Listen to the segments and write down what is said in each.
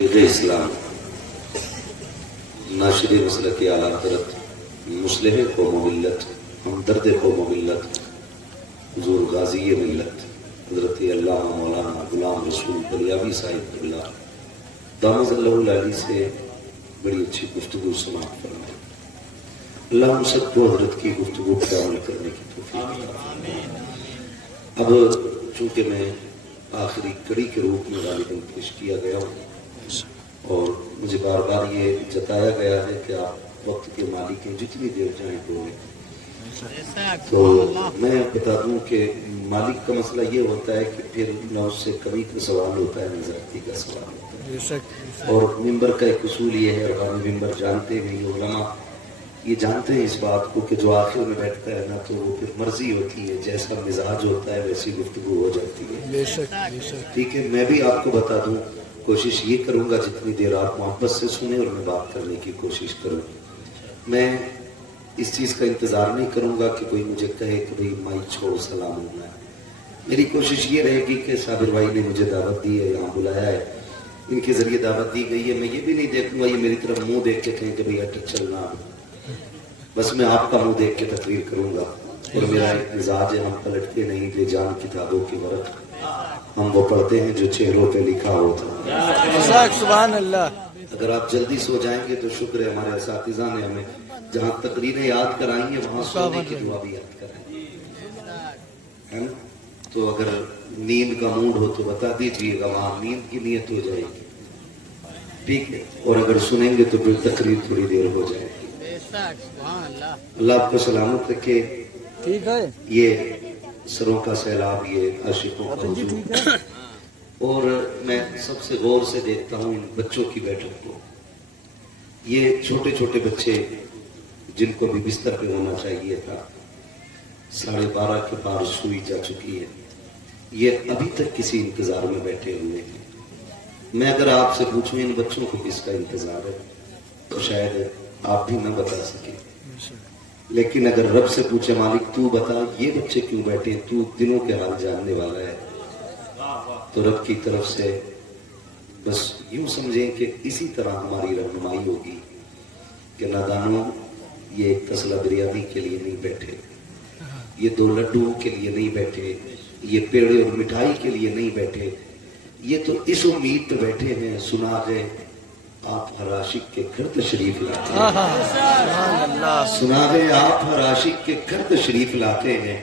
इस्लाम Nashir muscle की आला हज़रत मुस्लिह को मिल्लत हमदर्द को मिल्लत हुजूर गाजी मिल्लत हज़रत अल्लामा मौलाना गुलाम रसूल बलियावी साहिब क़िबला दामद अली से बड़ी अच्छी गुफ्तगू समाप्त फरमाई। अल्लाह हम सबको हज़रत की गुफ्तगू पर अमल करने की तौफीक अता। अब चूँकि मैं आखिरी कड़ी के रूप में गालिबन पेश किया गया हूँ और मुझे बार बार ये जताया गया है कि आप वक्त के मालिक हैं, जितनी देर चाहें बोलें। तो मैं बता दूं कि मालिक का मसला ये होता है कि फिर न उससे कमी का सवाल होता है न ज़्यादती का सवाल होता है। और मिंबर का एक उसूल ये है, और हम मिंबर जानते हैं, ये उलमा ये जानते हैं इस बात को कि जो आखिर में बैठता है ना तो वो फिर मर्जी होती है, जैसा मिजाज होता है वैसी गुफ्तगू हो जाती है। ठीक है, मैं भी आपको बता दूं, कोशिश ये करूंगा जितनी देर आप मोहब्बत से सुने और मैं बात करने की कोशिश करूं। मैं इस चीज़ का इंतज़ार नहीं करूंगा कि कोई मुझे कहे कि भाई माइक छोड़ सलाम होना है। मेरी कोशिश ये रहेगी कि साबिर भाई ने मुझे दावत दी है, यहाँ बुलाया है, इनके ज़रिए दावत दी गई है। मैं ये भी नहीं देखूंगा ये मेरी तरफ मुँह देख के कहें कि भाई अटक चलना, बस मैं आपका मुँह देख के तकरीर करूंगा। और मेरा एक मिजाज है, हम पलटते नहीं बेजान किताबों की वरक़, हम वो पढ़ते हैं जो चेहरों पे लिखा होता है। सुभान अल्लाह। अगर आप जल्दी सो जाएंगे तो शुक्र है, हमारे असातिज़ा ने हमें जहाँ तकरीरें याद कराई हैं वहाँ सोने की दुआ भी याद कराई है ना। तो अगर नींद का मूड हो तो बता दीजिएगा, वहाँ नींद की नियत हो जाएगी, ठीक है। और अगर सुनेंगे तो फिर तकरीर थोड़ी देर हो जाएगी। अल्लाह आपको सलामत रखे। ठीक है, ये सरों का सैलाब, ये आशिकों का हुजूम, और मैं सबसे गौर से देखता हूँ इन बच्चों की बैठक को। ये छोटे छोटे बच्चे जिनको भी बिस्तर पे होना चाहिए था, 12:30 के पार सुई जा चुकी है, ये अभी तक किसी इंतजार में बैठे हुए हैं। मैं अगर आपसे पूछूं इन बच्चों को किसका इंतजार है तो शायद आप भी न बता सके, लेकिन अगर रब से पूछे मालिक तू बता ये बच्चे क्यों बैठे, तू दिनों के हाल जानने वाला है, तो रब की तरफ से बस यूं समझें कि इसी तरह हमारी रहनुमाई होगी कि नादानों ये एक तसला बिरयानी के लिए नहीं बैठे, ये 2 लड्डुओं के लिए नहीं बैठे, ये पेड़े और मिठाई के लिए नहीं बैठे, ये तो इस उम्मीद पे बैठे हैं सुना गए आप हर आशिक के घर तशरीफ लाते हैं, सुना गए आप हर आशिक के घर तशरीफ लाते हैं,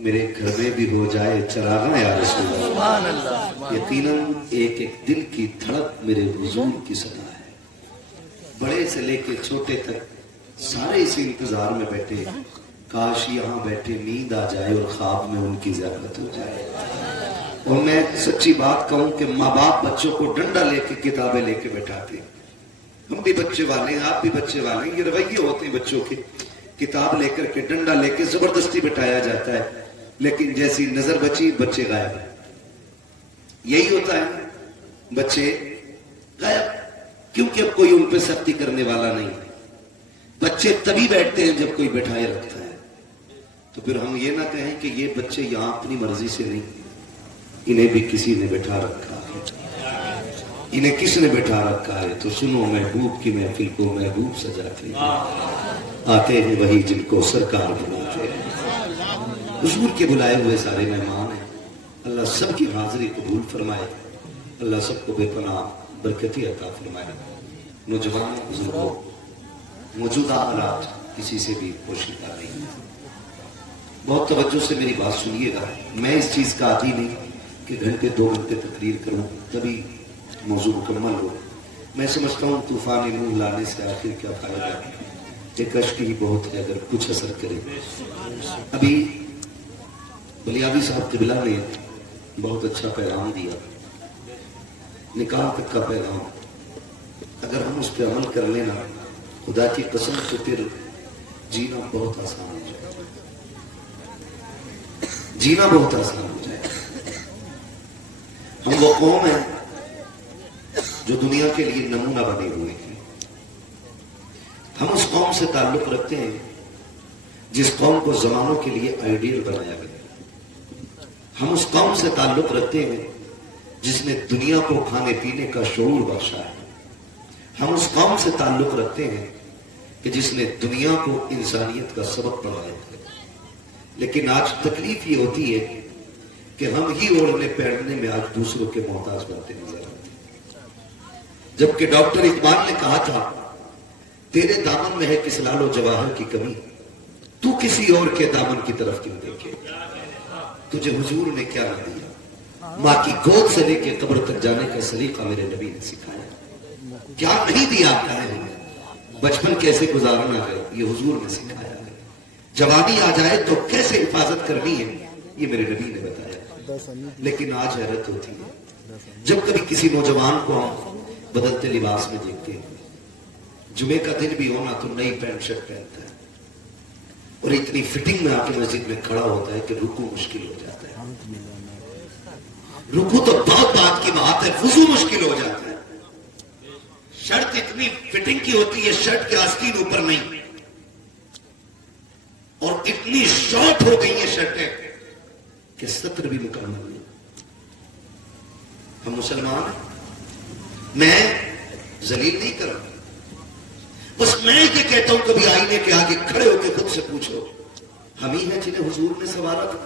मेरे घर में भी हो जाए चरागा या रसूल अल्लाह। यकीनन एक एक दिल की धड़क मेरे हुजूर की सदा है। बड़े से लेके छोटे तक सारे इसी इंतजार में बैठे, काश यहाँ बैठे नींद आ जाए और ख्वाब में उनकी ज़ियारत हो जाए। और मैं सच्ची बात कहूँ कि माँ बाप बच्चों को डंडा लेके किताबें लेके बैठाते, हम भी बच्चे वाले हैं, आप भी बच्चे वाले हैं, ये रवैये होते हैं बच्चों के, किताब लेकर के डंडा लेके जबरदस्ती बैठाया जाता है, लेकिन जैसी नजर बची बच्चे गायब है। यही होता है, बच्चे गायब, क्योंकि अब कोई उन पे सख्ती करने वाला नहीं है। बच्चे तभी बैठते हैं जब कोई बैठाए रखता है। तो फिर हम ये ना कहें कि ये बच्चे यहाँ अपनी मर्जी से नहीं, इन्हें भी किसी ने बैठा रखा है। इन्हें किसने बैठा रखा है? तो सुनो, महबूब की महफिल को महबूब सजाते हैं, आते हैं वही जिनको सरकार बनाते हैं। हुजूर के बुलाए हुए सारे मेहमान हैं। अल्लाह सबकी हाजिरी कबूल फरमाए, अल्लाह सबको बेपनाह बरकती अता फरमाए। नौजवान बुजुर्गों, मौजूदा हालात किसी से भी पोशीदा नहीं, बहुत तवज्जो से मेरी बात सुनिएगा। मैं इस चीज़ का आदी नहीं कि घंटे 2 घंटे तकरीर करूं तभी मौजू मुकम्मल हो। मैं समझता हूँ तूफान नूह लाने से आखिर क्या फायदा, एक अश्क ही बहुत है अगर कुछ असर करे। अभी बलियावी साहब क़िबला ने बहुत अच्छा पैगाम दिया, निकाह तक का पैगाम। अगर हम उस पर अमल कर लेना खुदा की कसम तो फिर जीना बहुत आसान हो जाए, जीना बहुत आसान हो जाए। हम वो कौम है जो दुनिया के लिए नमूना बने हुए हैं। हम उस कौम से ताल्लुक रखते हैं जिस कौम को जमानों के लिए आइडियल बनाया गया। हम उस कौम से ताल्लुक रखते हैं جس نے دنیا کو کھانے پینے کا شعور بخشا ہے. ہم اس قوم سے تعلق رکھتے ہیں کہ جس نے دنیا کو انسانیت کا سبق پڑھایا ہے. لیکن آج تکلیف یہ ہوتی ہے کہ ہم ہی اوڑھنے پہننے میں آج دوسروں کے محتاج بنتے نظر آتے ہیں. جبکہ ڈاکٹر اقبال نے کہا تھا تیرے دامن میں ہے کس لال و جواہر کی کمی, تو کسی اور کے دامن کی طرف کیوں دیکھے. تجھے حضور نے کیا نہ دیا, ماں کی گود سے لے کے قبر تک جانے کا سلیقہ میرے نبی نے سکھایا. کیا نہیں دیا آپ نے, بچپن کیسے گزارنا ہے یہ حضور نے سکھایا ہے. جوانی آ جائے تو کیسے حفاظت کرنی ہے یہ میرے نبی نے بتایا. لیکن آج حیرت ہوتی ہے جب کبھی کسی نوجوان کو ہم بدلتے لباس میں دیکھتے ہیں. جمعے کا دن بھی ہونا تو نئی پینٹ شرٹ پہنتا ہے اور اتنی فٹنگ میں آ کے مسجد میں کھڑا ہوتا ہے کہ رکوع مشکل ہو جاتا ہے. رکوع تو بہت بات کی بات ہے, وضو مشکل ہو جاتا ہے. شرٹ اتنی فٹنگ کی ہوتی ہے, شرٹ کے آستین اوپر نہیں, اور اتنی شارٹ ہو گئی ہیں شرٹیں کہ سطر بھی مکمل نہیں. ہم مسلمان ہیں. میں ذلیل نہیں کر رہا, بس میں یہ کہتا ہوں کبھی آئینے کے آگے کھڑے ہو کے خود سے پوچھو, ہم ہی ہیں جنہیں حضور نے سنوارا تھا,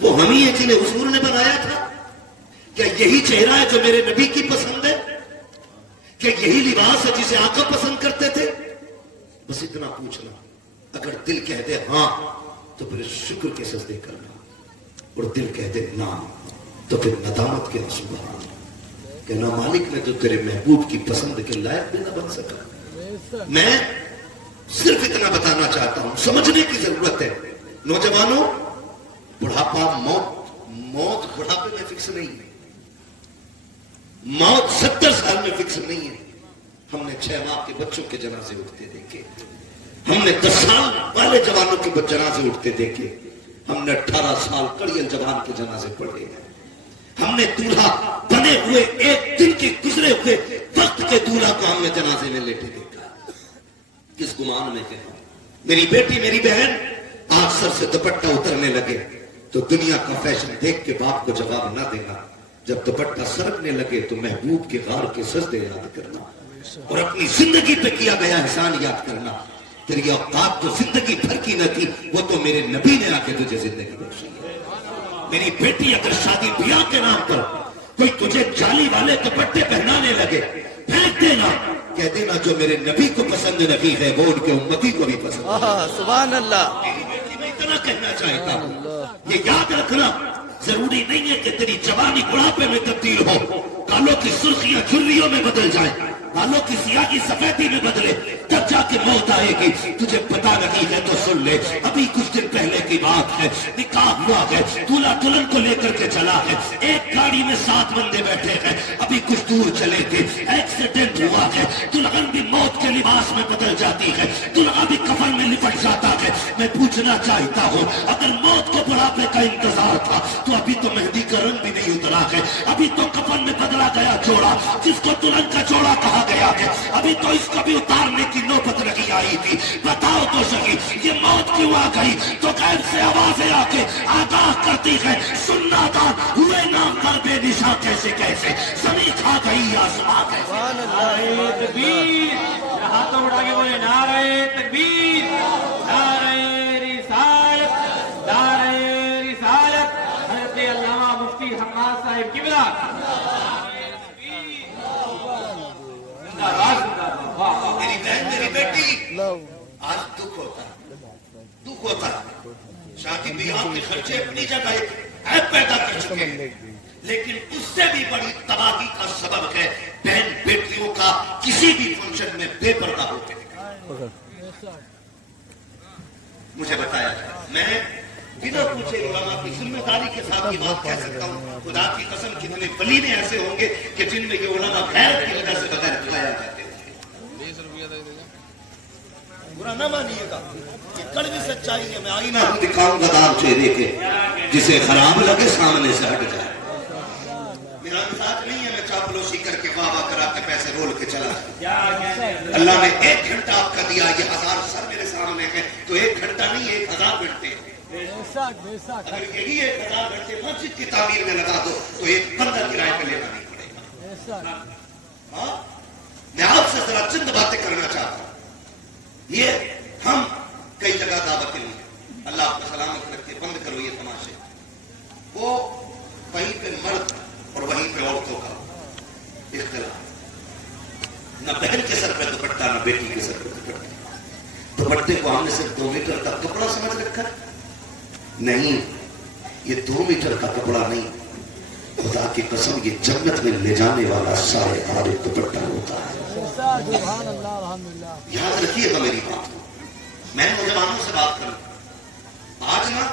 وہ ہم ہی ہیں جنہیں حضور نے بنایا تھا. کیا یہی چہرہ ہے جو میرے نبی کی پسند ہے؟ کیا یہی لباس ہے جسے آقا پسند کرتے تھے؟ بس اتنا پوچھنا. اگر دل کہہ دے ہاں تو پھر شکر کے سجدے کرنا, اور دل کہہ دے نہ تو پھر ندامت کے آنسو بہانا کہ نہ مالک نے تو تیرے محبوب کی پسند کے لائق بھی نہ بن سکا. میں صرف اتنا بتانا چاہتا ہوں, سمجھنے کی ضرورت ہے. نوجوانوں, بڑھاپا موت بڑھاپے میں فکس نہیں ہے, موت 70 سال میں فکس نہیں ہے. ہم نے 6 ماہ کے بچوں کے جنازے اٹھتے دیکھے, ہم نے 10 سال والے جوانوں کے جنازے اٹھتے دیکھے, ہم نے 18 سال کڑیل جوان کے جنازے پڑھے ہیں. ہم نے دولہا بنے ہوئے ایک دن کے گزرے ہوئے وقت کے دولہا کو ہم نے جنازے میں لیٹے دیکھا. کس گمان میں کہ میری بیٹی میری بہن آج سر سے دوپٹہ اترنے لگے تو دنیا کا فیشن دیکھ کے باپ کو جواب نہ دینا. جب دوپٹہ سرکنے لگے تو محبوب کے غار کے سجدے یاد کرنا اور اپنی زندگی پہ کیا گیا احسان یاد کرنا. تیری اوقات جو زندگی بھر کی نہ تھی وہ تو میرے نبی نے آ کے تجھے زندگی بخشی ہے. میری بیٹی اگر شادی بیاہ کے نام پر کوئی تجھے جالی والے دوپٹے پہنانے لگے, پھینک دینا, کہہ دینا جو میرے نبی کو پسند نہیں ہے وہ ان کے امتی کو بھی پسند ہے. سبحان اللہ. میری بیٹی میں اتنا کہنا چاہتا ہوں, یہ یاد رکھنا ضروری نہیں ہے کہ تیری جوانی بڑھاپے میں تبدیل ہو, کالوں کی سرخیاں جھریوں میں بدل جائیں, بالوں کی سیاہی سفیدی میں بدلے, تب جا کے موت آئے گی. تجھے پتا نہیں ہے تو سن لے, ابھی کچھ دن پہلے کی بات ہے, نکاح ہوا ہے, دولہا دلہن کو لے کر کے چلا ہے, ایک گاڑی میں 7 بندے بیٹھے ہیں, ابھی کچھ دور چلے تھے, ایکسیڈنٹ ہوا ہے, دلہن بھی موت کے لباس میں بدل جاتی ہے, دلہا بھی کفن میں لپٹ جاتا ہے. میں پوچھنا چاہتا ہوں, اگر موت کو بڑھاپے کا انتظار تھا تو ابھی تو مہندی کا رنگ بھی نہیں اترا ہے, ابھی تو کفن میں بدلا گیا جوڑا جس کو دلہن کا جوڑا کہا گیا ہے, ابھی تو اس کو بھی اتارنے کی نوبت نہیں آئی تھی. بتاؤ تو صحیح یہ موت کیوں آ گئی؟ تو غیب سے آوازیں آ کے آگاہ کرتی ہے, سننا تھا ہوئے نام کر بے نشاں کیسے کیسے, زمین کھا گئی آسمان کیسے. نعرہ تکبیر, ہاتھوں اٹھا کے بولے نعرہ تکبیر, نعرہ رسالت, نعرہ رسالت. حضرت علامہ مفتی حماد صاحب قبلہ. میری بہن میری بیٹی آج دکھ ہوتا ہے, شادی بیاہ کے خرچے اپنی جگہ عیب پیدا کر چکے ہیں, لیکن اس سے بھی بڑی تباہی کا سبب ہے بہن بیٹیوں کا کسی بھی فنکشن میں بے پردہ ہوتے ہیں. مجھے بتایا جائے, میں بنا پوچھے علماء کی ذمہ داری کے ساتھ یہ بات کہہ سکتا ہوں, خدا کی قسم کتنے ولینے ایسے ہوں گے کہ جن میں یہ علماء غیرت کی وجہ سے بغیر کھلایا جاتے ہیں. برا نہ مانیے گا, یہ کڑوی سچائی ہے. میں آئینہ دکھاؤں گا دار چہرے کے, جسے خراب لگے سامنے سے ہٹ جائے. میرا مزاج نہیں ہے میں چاپلوسی کر کے واہ واہ کرا کے پیسے رول کے چلا جائے. اللہ نے 1 گھنٹہ آپ کا دیا, یہ 1000 سر میرے سامنے ہے, تو 1 گھنٹہ نہیں 1000 گھنٹے. अगर यही 1000 घंटे मस्जिद की तामीर में लगा दो तो एक बंदा किराए पे लेना नहीं पड़ेगा। हाँ? मैं आपसे जरा चंद बातें करना चाहता हूं। ये हम कई जगह दावतें हुई, अल्लाह आपको सलामत रखे, बंद करो ये तमाशे। वो वहीं पे मर्द और वहीं पे औरतों का इख्तिलाफ, न बहन के सर पे दुपट्टा न बेटी के सर पे दुपट्टा। दुपट्टे को हमने सिर्फ 2 मीटर का कपड़ा समझ रखा है। नहीं, ये 2 मीटर का कपड़ा नहीं, खुदा की कसम ये जन्नत में ले जाने वाला सारे हारे दुपट्टा होता है। याद रखिएगा मेरी बात को। मैं नौजवानों से बात करूं, आज ना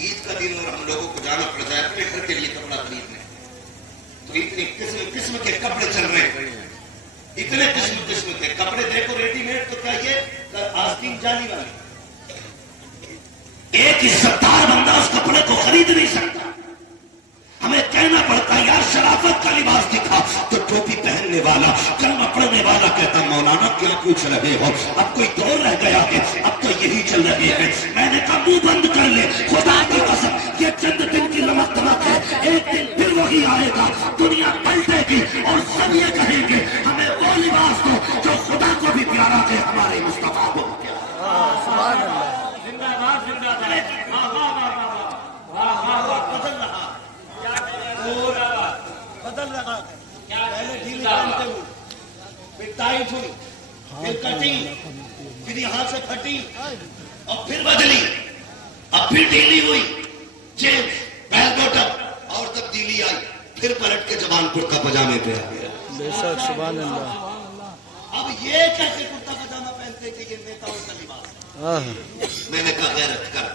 ईद का दिन और हम लोगों को जाना पड़ जाए अपने घर के लिए कपड़ा खरीदने, तो इतने किस्म किस्म के कपड़े चल रहे हैं, इतने किस्म किस्म के कपड़े देखो रेडीमेड, तो क्या ये आस्तीन जाली वाली। एक इज्जतदार बंदा उस कपड़े को खरीद नहीं सकता, हमें कहना पड़ता है यार शराफत का लिबास दिखा, तो टोपी पहनने वाला, कलमा पढ़ने वाला कहता मौलाना क्या पूछ रहे हो, अब कोई दौर रह गया है, अब तो यही चल रही है। मैंने कहा मुंह बंद कर ले, खुदा की कसम ये चंद दिन की लमक दमक है, एक दिन फिर वही आएगा, दुनिया पलटेगी और सब ये कहेंगे हमें वो लिबास दो जो खुदा को भी प्यारा थे, हमारे मुस्तफा को भी प्यारा। जिंदाबाद जिंदाबाद, वाह वाह वाह वाह वाह, बदल रहा, बदल रहा। पहले ढीली पहनते हुए, फिर टाइट हुई, फिर कटिंग, फिर यहाँ से फटी और फिर बदली, अब फिर ढीली हुई, जेब बैल बॉटम और तब्दीली आई, फिर पलट के जवान कुर्ता पजामे पे आ गया। बेशक सुभान अल्लाह। अब ये कैसे कुर्ता पजामा पहनते कि ये नेताओं का लिबास। मैंने कहा गैरत कर,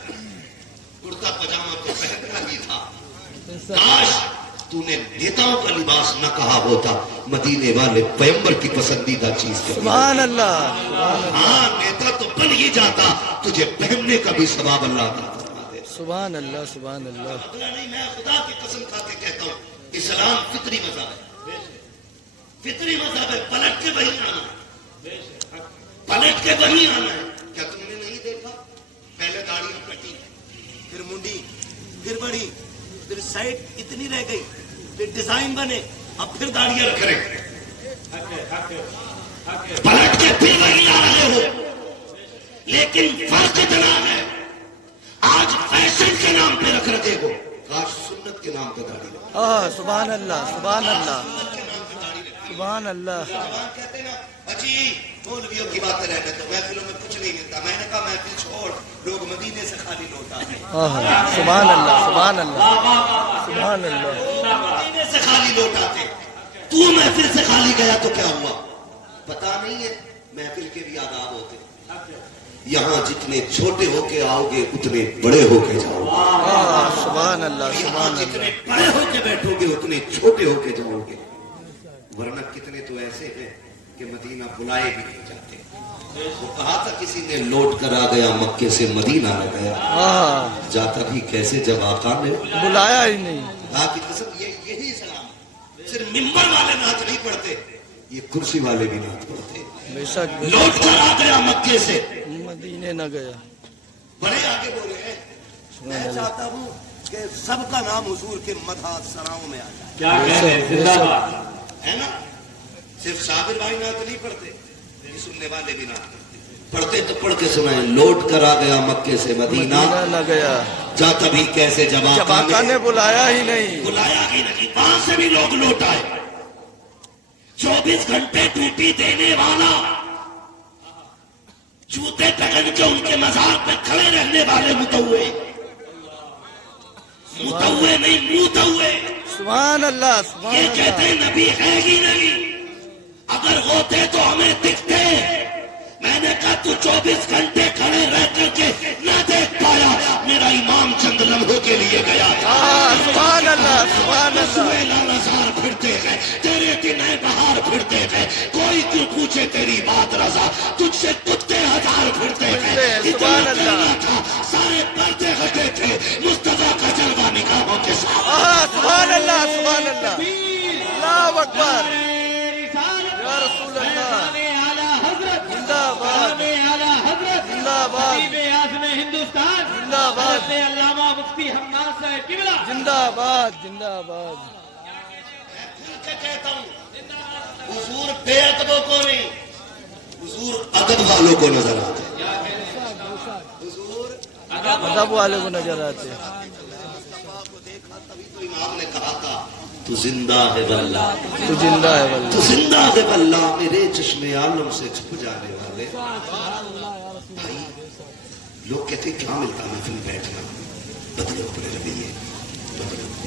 कुर्ता पजामा तो पहनना ही था, काश तूने नेताओं का लिबास न कहा होता, मदीने वाले पैगंबर की पसंदीदा चीज। सुभान अल्लाह। हाँ, नेता तो बन ही जाता, तुझे पहनने का भी सवाब अल्लाह अता फरमा दे। सुभान अल्लाह सुभान अल्लाह। नहीं, मैं खुदा की कसम खा के कहता हूँ, इस्लाम फितरी मजहब है, फितरी मजहब है, पलट के वही आना है, पलट के वही आना है। क्या तुमने नहीं देखा, पहले दाढ़ियां कटी, फिर मुंडी, फिर बड़ी, फिर साइड इतनी रह गई, फिर डिजाइन बने, अब फिर दाढ़ियां रख रहे, पलट के फिर वही आ रहे हो। लेकिन फर्क इतना है, आज फैशन के नाम पे रख रहे हो, काश सुन्नत के नाम पे दाढ़ी रखो। सुभान अल्लाह सुभान अल्लाह सुन्नत के नाम पे दाढ़ी रखो। सुभान अल्लाह। जवान कहते हैं ना, अजी मौलवियों की बातें रहने तो महफिलों में कुछ नहीं मिलता। मैंने कहा महफिल छोड़, लोग मदीने से खाली लौटा है। सुभान अल्लाह सुभान अल्लाह सुभान अल्लाह। मदीने से खाली लौटाते, तू महफिल से खाली गया तो क्या हुआ पता नहीं है। महफिल के भी आदाब होते, यहाँ जितने छोटे होके आओगे उतने बड़े होके जाओगे। सुभान अल्लाह यहाँ सुभान जितने अल्लाह। बड़े होके बैठोगे उतने छोटे होके जाओगे। वरना कितने तो ऐसे हैं कि मदीना बुलाए भी नहीं जाते। वो कहा था किसी ने, लौट कर आ गया मक्के से मदीना आ गया, जाता भी कैसे जब आका ने बुलाया ही नहीं। खुदा की कसम यही सलाम। सिर्फ मिंबर वाले नाच नहीं पढ़ते, ये कुर्सी वाले भी नाच पढ़ते। बेशक लौट कर आ गया मक्के से, मदीने न गया। बड़े आगे बोले हैं। मैं चाहता हूँ कि सबका नाम हुजूर के मदह सराओं में आ जाए। क्या कहते हैं, जिंदाबाद है ना। सिर्फ साबिर भाई नात नहीं पढ़ते, ये सुनने वाले भी नात पढ़ते तो पढ़ के सुनाए। लौट कर आ गया मक्के से मदीना न गया, जाता भी कैसे जब आका ने बुलाया ही नहीं। बुलाया ही नहीं, वहां से भी लोग लौट आए। 24 घंटे ड्यूटी देने वाला, जूते पहन के उनके मजार पे खड़े रहने वाले मुतव्वे, मुतव्वे नहीं मुतव्वे। सुभान अल्लाह ये सुभान कहते अल्लाह। नबी है ही नहीं, अगर होते तो हमें दिखते। मैंने कहा तू 24 घंटे खड़े रह करके न देख पाया, मेरा इमाम चंद लम्हों के लिए गया था। सुभान अल्लाह सुभान अल्लाह। लालजार फिरते हैं, तेरे दिन बहार फिरते हैं, कोई क्यों पूछे तेरी बात रजा, तुझसे कुत्ते हजार फिरते हैं। सुभान अल्लाह। था, सारे पर्दे हटे थे, मुस्तफा का जलवा निगाहों के साथ। सुभान अल्लाह सुभान अल्लाह। अल्लाहु अकबर या रसूल अल्लाह। जिंदाबाद जिंदाबाद हिंदुस्तान जिंदाबाद آباد अल्लामा मुफ्ती हमनास साहब किबला زندہ آباد زندہ آباد پھر کے کہتا ہوں حضور بے ادبوں کو نہیں، حضور ادب والوں کو نظر آتے ہیں۔ حضور ادب والے کو نظر آتے ہیں۔ مصطفیٰ کو دیکھا تبھی تو امام نے کہا تھا تو زندہ ہے واللہ، تو زندہ ہے واللہ، تو زندہ ہے واللہ میرے چشم عالم سے چھپ جانے والے۔ بھائی لوگ کہتے ہیں کیا ملتا محفل بیٹھنا، بدلو اپنے رویے،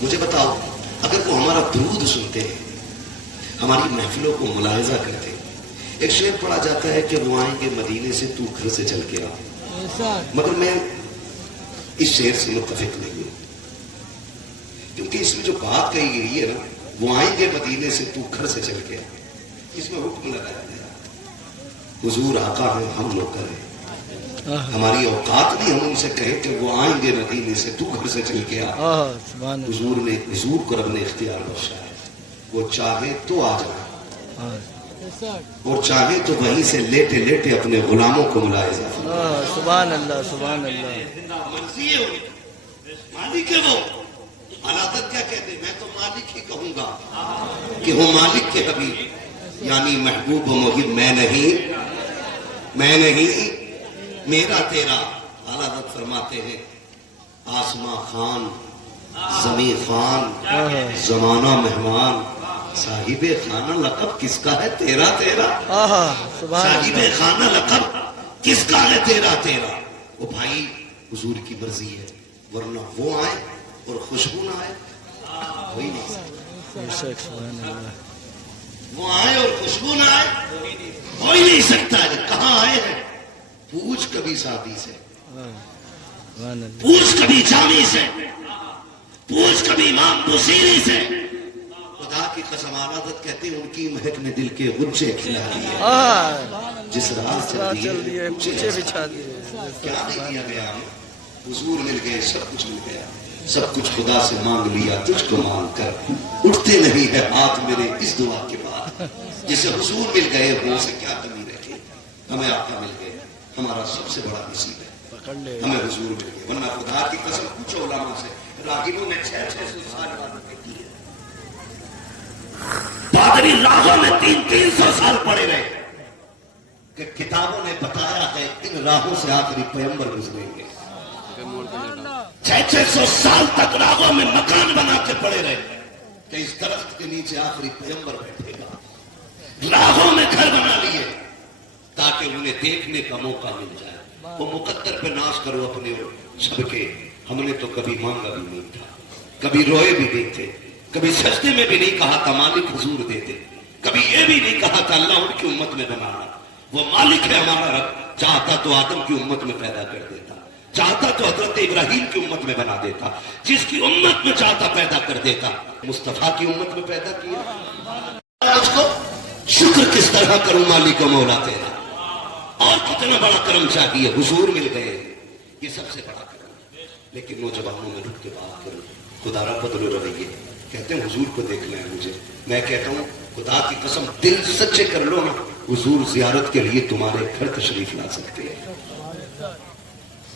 مجھے بتاؤ اگر وہ ہمارا درود سنتے ہیں، ہماری محفلوں کو ملاحظہ کرتے ہیں، ایک شعر پڑھا جاتا ہے کہ وہ آئیں گے مدینے سے تو گھر سے چل کے آ، مگر میں اس شعر سے متفق نہیں ہوں، کیونکہ اس میں جو بات کہی گئی ہے نا، وہ آئیں گے مدینے سے تو گھر سے چل کے آ، اس میں حکم لگایا گیا حضور آقا ہے ہم نوکر ہیں، ہماری اوقات نہیں ہم ان سے کہیں کہ وہ آئیں گے مدینے سے تو گھر سے چل کے آ۔ سبحان اللہ، حضور کو رب نے اختیار بخشا ہے، وہ چاہے تو آ جائے اور چاہے تو وہیں سے لیٹے لیٹے اپنے غلاموں کو ملاحظہ فرمائے۔ سبحان اللہ سبحان اللہ۔ مرضی ہے ہوگی، مالک ہے وہ، علاقت کیا کہتے ہیں، میں تو مالک ہی کہوں گا کہ وہ مالک کے حبیب یعنی محبوب و محب میں نہیں میرا تیرا۔ اعلیٰ حضرت فرماتے ہیں آسماں خان زمین خان زمانہ مہمان، صاحب خانہ لقب کس کا ہے تیرا تیرا، سبحان صاحب اللہ، خانہ لقب کس کا ہے تیرا تیرا۔ وہ بھائی حضور کی مرضی ہے، ورنہ وہ آئے اور خوشبو نہ آئے کوئی نہیں سکتا، بے شک، سبحان اللہ، وہ آئے اور خوشبو نہ آئے کوئی نہیں سکتا ہے۔ کہاں آئے ہیں، پوچھ کبھی سادی سے، سبحان اللہ، پوچھ کبھی جامی سے، پوچھ کبھی امام بصیری سے۔ خدا کی قسم عادت کہتے ہیں ان کی مہک نے دل کے غنچے کھلا دیے، جس راہ چل دیے پیچھے بچھا دیے۔ کیا نہیں کیا گیا ہمیں، حضور مل گئے، سب کچھ مل گیا، سب کچھ خدا سے مانگ لیا تجھ کو مانگ کر، اٹھتے نہیں ہے ہاتھ میرے اس دعا کے بعد، جسے حضور مل گئے وہ سے کیا کمی رکھے، ہمیں آقا مل گئے، ہمارا سب سے بڑا نصیب ہے، پکڑ لے، ہمیں حضور مل گئے، ورنہ خدا کی قسم پوچھو علماء سے، راغبوں نے 600 سال عبادت کی ہے، پادری راہوں میں 300 سال پڑے رہے کہ کتابوں نے بتایا ہے ان راہوں سے آخری پیغمبر گزریں گے، 600 سال تک راہوں میں مکان بنا کے پڑے رہے کہ اس درخت کے نیچے آخری پیغمبر بیٹھے گا، راہوں میں گھر بنا لیے تاکہ انہیں دیکھنے کا موقع مل جائے۔ وہ مقدر پہ ناز کرو اپنے سب کے، ہم نے تو کبھی مانگا بھی نہیں تھا، کبھی روئے بھی نہیں تھے، کبھی سجدے میں بھی نہیں کہا تھا مالک حضور دیتے، کبھی یہ بھی نہیں کہا تھا اللہ ان کی امت میں بنانا۔ وہ مالک ہے ہمارا رب، چاہتا تو آدم کی امت میں پیدا کر دیتا، چاہتا تو حضرت ابراہیم کی امت میں بنا دیتا، جس کی امت میں چاہتا پیدا کر دیتا، مصطفیٰ کی امت میں پیدا کیا۔ آج کو شکر کس طرح کروں مالک و مولا تیرا، اور کتنا بڑا کرم چاہیے، حضور مل گئے، یہ سب سے بڑا کرم ہے۔ لیکن نوجوانوں میں رک کے بات کروں، خدا را بدلو رویے، کہتے ہیں حضور کو دیکھنا ہے مجھے، میں کہتا ہوں خدا کی قسم دل سچے کر لو نا، حضور زیارت کے لیے تمہارے گھر تشریف لا سکتے ہیں،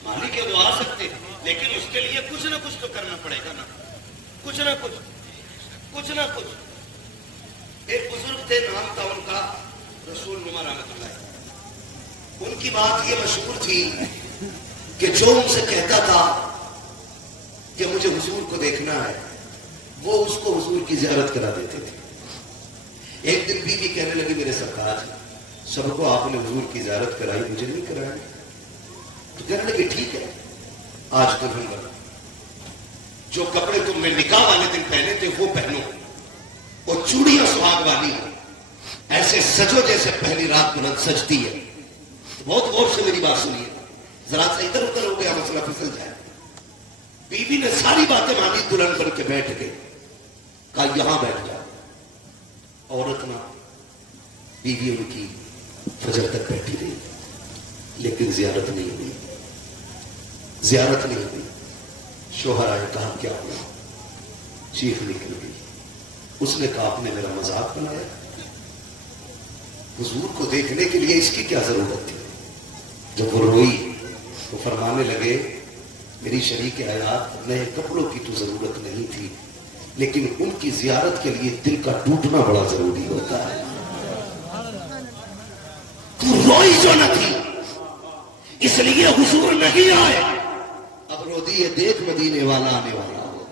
مالک ہے وہ آ سکتے، لیکن اس کے لیے کچھ نہ کچھ تو کرنا پڑے گا نا، کچھ نہ کچھ، کچھ نہ کچھ۔ ایک بزرگ تھے، نام تھا ان کا رسول نما رحمت اللہ، ان کی بات یہ مشہور تھی کہ جو ان سے کہتا تھا کہ مجھے حضور کو دیکھنا ہے، وہ اس کو حضور کی زیارت کرا دیتے تھے۔ ایک دن بیوی کہنے لگی میرے سرکار سب کو آپ نے حضور کی زیارت کرائی، مجھے نہیں کرائی، تو کہنے لگے ٹھیک ہے آج دلہن بنا، جو کپڑے تم نے نکاح والے دن پہنے تھے وہ پہنو، اور چوڑیاں سہاگ والی ہو، ایسے سجو جیسے پہلی رات بلند سجتی ہے۔ بہت غور سے میری بات سنیے، ذرا سا ادھر ادھر ہو گیا مسئلہ پھسل جائے۔ بیوی نے ساری باتیں مانی، دلہن بن کے بیٹھ گئی، کہا یہاں بیٹھ جاؤ۔ عورت نہ، بیوی ان کی فجر تک بیٹھی رہی، لیکن زیارت نہیں ہوئی، زیارت نہیں ہوئی۔ شوہر آئے، کہا کیا ہوا، چیخ نکل گئی، اس نے کہا آپ نے میرا مذاق بنایا، حضور کو دیکھنے کے لیے اس کی کیا ضرورت تھی۔ جب وہ روئی تو فرمانے لگے میری شریک حیات نئے کپڑوں کی تو ضرورت نہیں تھی، لیکن ان کی زیارت کے لیے دل کا ٹوٹنا بڑا ضروری ہوتا ہے. تو روئی جو نہ تھی اس لیے حضور نہیں آئے، اب رو دیے دیکھ مدینے والا آنے والا ہو.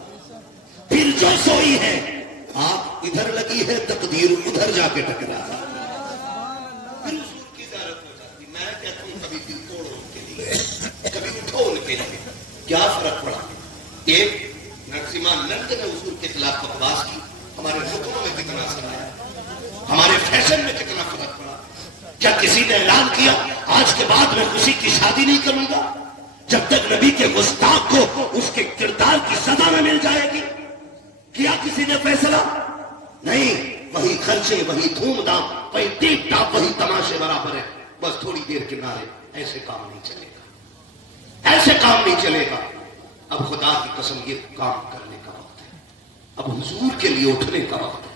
پھر جو سوئی ہے آپ ادھر لگی ہے، تقدیر ادھر جا کے ٹکرا. پھر حضور کی زیارت ہو جاتی. میں کہتا ہوں کبھی دل توڑو ان کے لیے، کبھی اٹھو ان کے لیے. کیا فرق پڑا؟ ایک نرسما نند نے حضور کے خلاف بکواس کی، ہمارے حکموں میں کتنا اثر آیا، ہمارے فیشن میں کتنا فرق پڑا. کیا کسی نے اعلان کیا آج کے بعد میں کسی کی شادی نہیں کروں گا جب تک نبی کے گستاخ کو اس کے کردار کی سزا نہ مل جائے گی؟ کیا کسی نے فیصلہ؟ نہیں. وہی خرچے، وہی دھوم دھام، وہی ٹیپ ٹاپ، وہی تماشے برابر ہے. بس تھوڑی دیر کنارے. ایسے کام نہیں چلے گا، ایسے کام نہیں چلے گا. اب خدا کی قسم یہ کام کرنے کا وقت ہے. اب حضور کے لیے اٹھنے کا وقت ہے،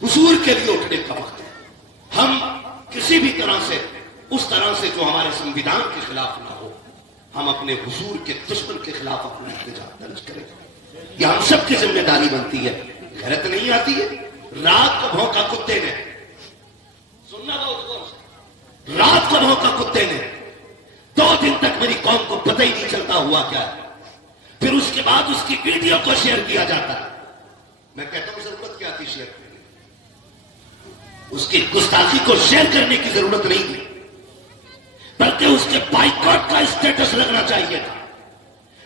حضور کے لیے اٹھنے کا وقت ہے. ہم کسی بھی طرح سے، اس طرح سے جو ہمارے سنویدھان کے خلاف نہ ہو، ہم اپنے حضور کے دشمن کے خلاف اپنا احتجاج درج کریں. یہ ہم سب کی ذمہ داری بنتی ہے. غیرت نہیں آتی ہے؟ رات کو بھونکا کتے نے، سننا بہت غور سے، رات کو بھونکا کتے نے، 2 دن تک میری قوم کو پتہ ہی نہیں چلتا ہوا کیا ہے. پھر اس کے بعد اس کی ویڈیو کو شیئر کیا جاتا ہے. میں کہتا ہوں ضرورت کیا تھی شیئر کرنے کی؟ اس کی گستاخی کو شیئر کرنے کی ضرورت نہیں تھی، بلکہ اس کے بائیکاٹ کا اسٹیٹس لگنا چاہیے تھا،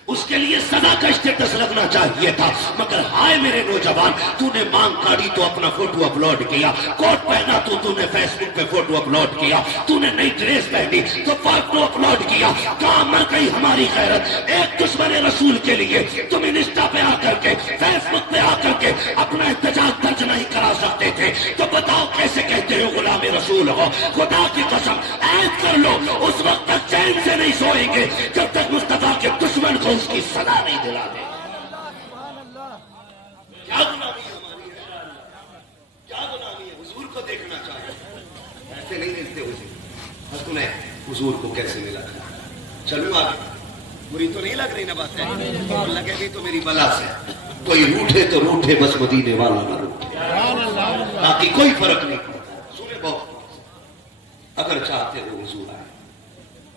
اس کے لیے سزا کا اسٹیٹس لگنا چاہیے تھا. مگر ہائے میرے نوجوان، تو نے مانگ کاڑی تو اپنا فوٹو اپلوڈ کیا، کوٹ پہنا تو نے فیس بک پہ فوٹو اپلوڈ کیا، تو نے نئی ڈریس پہنی تو فوٹو اپلوڈ کیا. کہاں مر گئی ہماری غیرت؟ ایک دشمن رسول کے لیے تم انسٹا پہ آ کر کے، فیس بک پہ آ کر کے اپنا احتجاج درج نہیں کرا سکتے تھے تو بتاؤ کیسے کہتے ہو غلام رسول ہو؟ خدا کی قسم عہد کر لو اس وقت تک چین سے نہیں سوئیں گے جب تک مصطفیٰ کے دشمن کو اس کی سزا نہیں دلا دے. کیا غلامی ہماری ہے، کیا غلامی ہے؟ حضور کو دیکھنا چاہیے. ایسے نہیں ملتے حضور. بس تمہیں حضور کو کیسے ملا؟ چلوں آگے. بری تو نہیں لگ رہی نا بات ہے؟ لگے گی تو میری بلا سے. کوئی روٹھے تو روٹھے، بس مدینے والا نہ روٹھے، باقی کوئی فرق نہیں پڑتا. سنیں بہت، اگر چاہتے ہو حضور آئے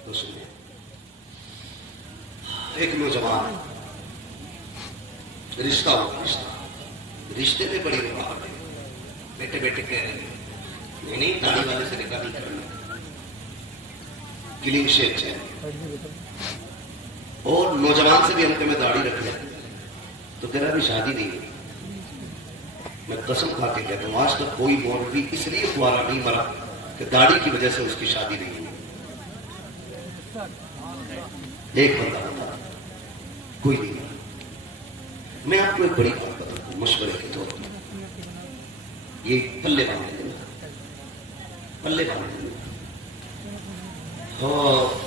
تو سنیں. ایک نوجوان رشتہ ہوا، رشتے میں بڑی رکاوٹ ہے. بیٹے بیٹے کہہ رہے ہیں نہیں داڑھی والے سے نکاح نہیں کرنا، کلین شیو چاہیے. اور نوجوان سے بھی ہم میں داڑھی رکھ لیں تو تیرا بھی شادی نہیں ہوئی. میں قسم کھا کے کہتا ہوں آج تک کوئی مولوی اس لیے دوبارہ نہیں مرا کہ داڑھی کی وجہ سے اس کی شادی نہیں ہوئی. ایک بندہ بتا، کوئی نہیں مرا. میں آپ کو ایک بڑی بات بتاتا ہوں مشورے کے طور پر. یہ پلے باندھنے دینا، پلے باندھنے دینا.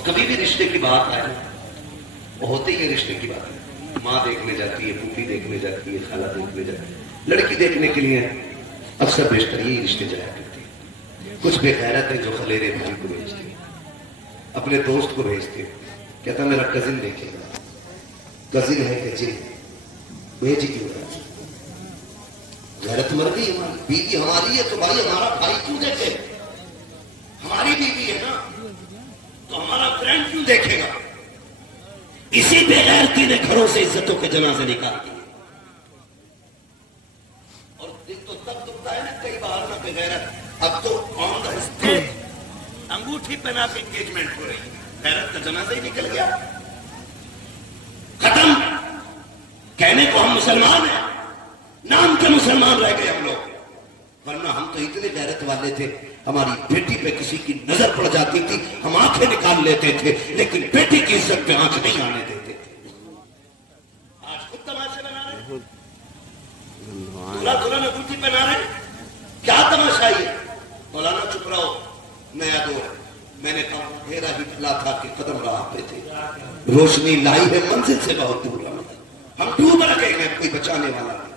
کبھی بھی رشتے کی بات آئے وہ ہوتے ہی رشتے کی بات ہے. ماں دیکھنے جاتی ہے، پھوپھی دیکھنے جاتی ہے، خالہ دیکھنے جاتی ہے. لڑکی دیکھنے کے لیے اکثر بیشتر یہی رشتے جایا کرتے ہیں. کچھ بے غیرت ہے جو خلیرے بھائی کو بھیجتے ہیں، اپنے دوست کو بھیجتے ہیں، کہتا میرا کزن دیکھے گا. کزن ہے کہ جی بھیج کیوں رہا؟ غیرت مر گئی ہماری. بیوی ہماری ہے تو بھائی ہمارا بھائی کیوں دیکھے؟ ہماری بیوی ہے نا تو ہمارا فرینڈ کیوں دیکھے گا؟ اسی بے غیرتی نے گھروں سے عزتوں کے جنازے نکال دیے. اور دل تو تب دکھتا ہے نا کئی بار نہ بے غیرت. اب تو آن دا اسٹیج انگوٹھی پہنا کے انگیجمنٹ ہو رہی ہے، غیرت کا جنازہ ہی نکل گیا. ختم. کہنے کو ہم مسلمان ہیں، نام کے مسلمان رہ گئے ہم لوگ، ورنہ ہم تو اتنے غیرت والے تھے. ہماری بیٹی پہ کسی کی نظر پڑ جاتی تھی ہم آنکھیں نکال لیتے تھے، لیکن بیٹی کی عزت پہ آنکھ نہیں آنے دیتے تھے. آج خود تماشے بنا رہے، دلہا دلہن انگوٹھی پہنا رہے. کیا تماشا ہے؟ مولانا چپ رہو، نیا دور. میں نے کہا میرا ہی پھلا تھا کہ قدم راہ پہ تھے، روشنی لائی ہے منزل سے بہت دور. ہم ڈوب رکھے ہیں، کوئی بچانے والا نہیں.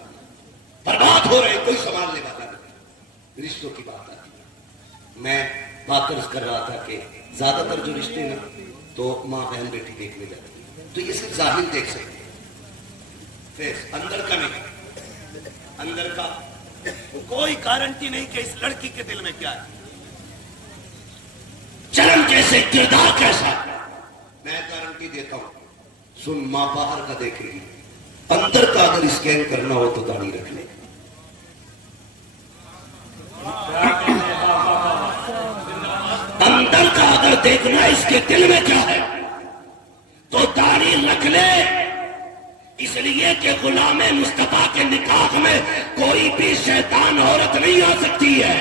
برباد ہو رہے، کوئی سنبھالنے والا نہیں. رشتوں کی بات آتی ہے. میں بات عرض کر رہا تھا کہ زیادہ تر جو رشتے نا تو ماں بہن بیٹی دیکھنے جاتی ہے. تو یہ صرف ظاہر دیکھ سکتے ہیں، فیس اندر کا نہیں، اندر کا کوئی گارنٹی نہیں کہ اس لڑکی کے دل میں کیا ہے، چلن کیسے، کردار کیسا. میں گارنٹی دیتا ہوں، سن ماں باہر کا دیکھے گی، اندر کا اگر اسکین کرنا ہو تو داڑھی رکھ لے. اندر کا اگر دیکھنا اس کے دل میں کیا ہے تو داڑھی رکھ لے. اس لیے کہ غلام مصطفیٰ کے نکاح میں کوئی بھی شیطان عورت نہیں آ سکتی ہے.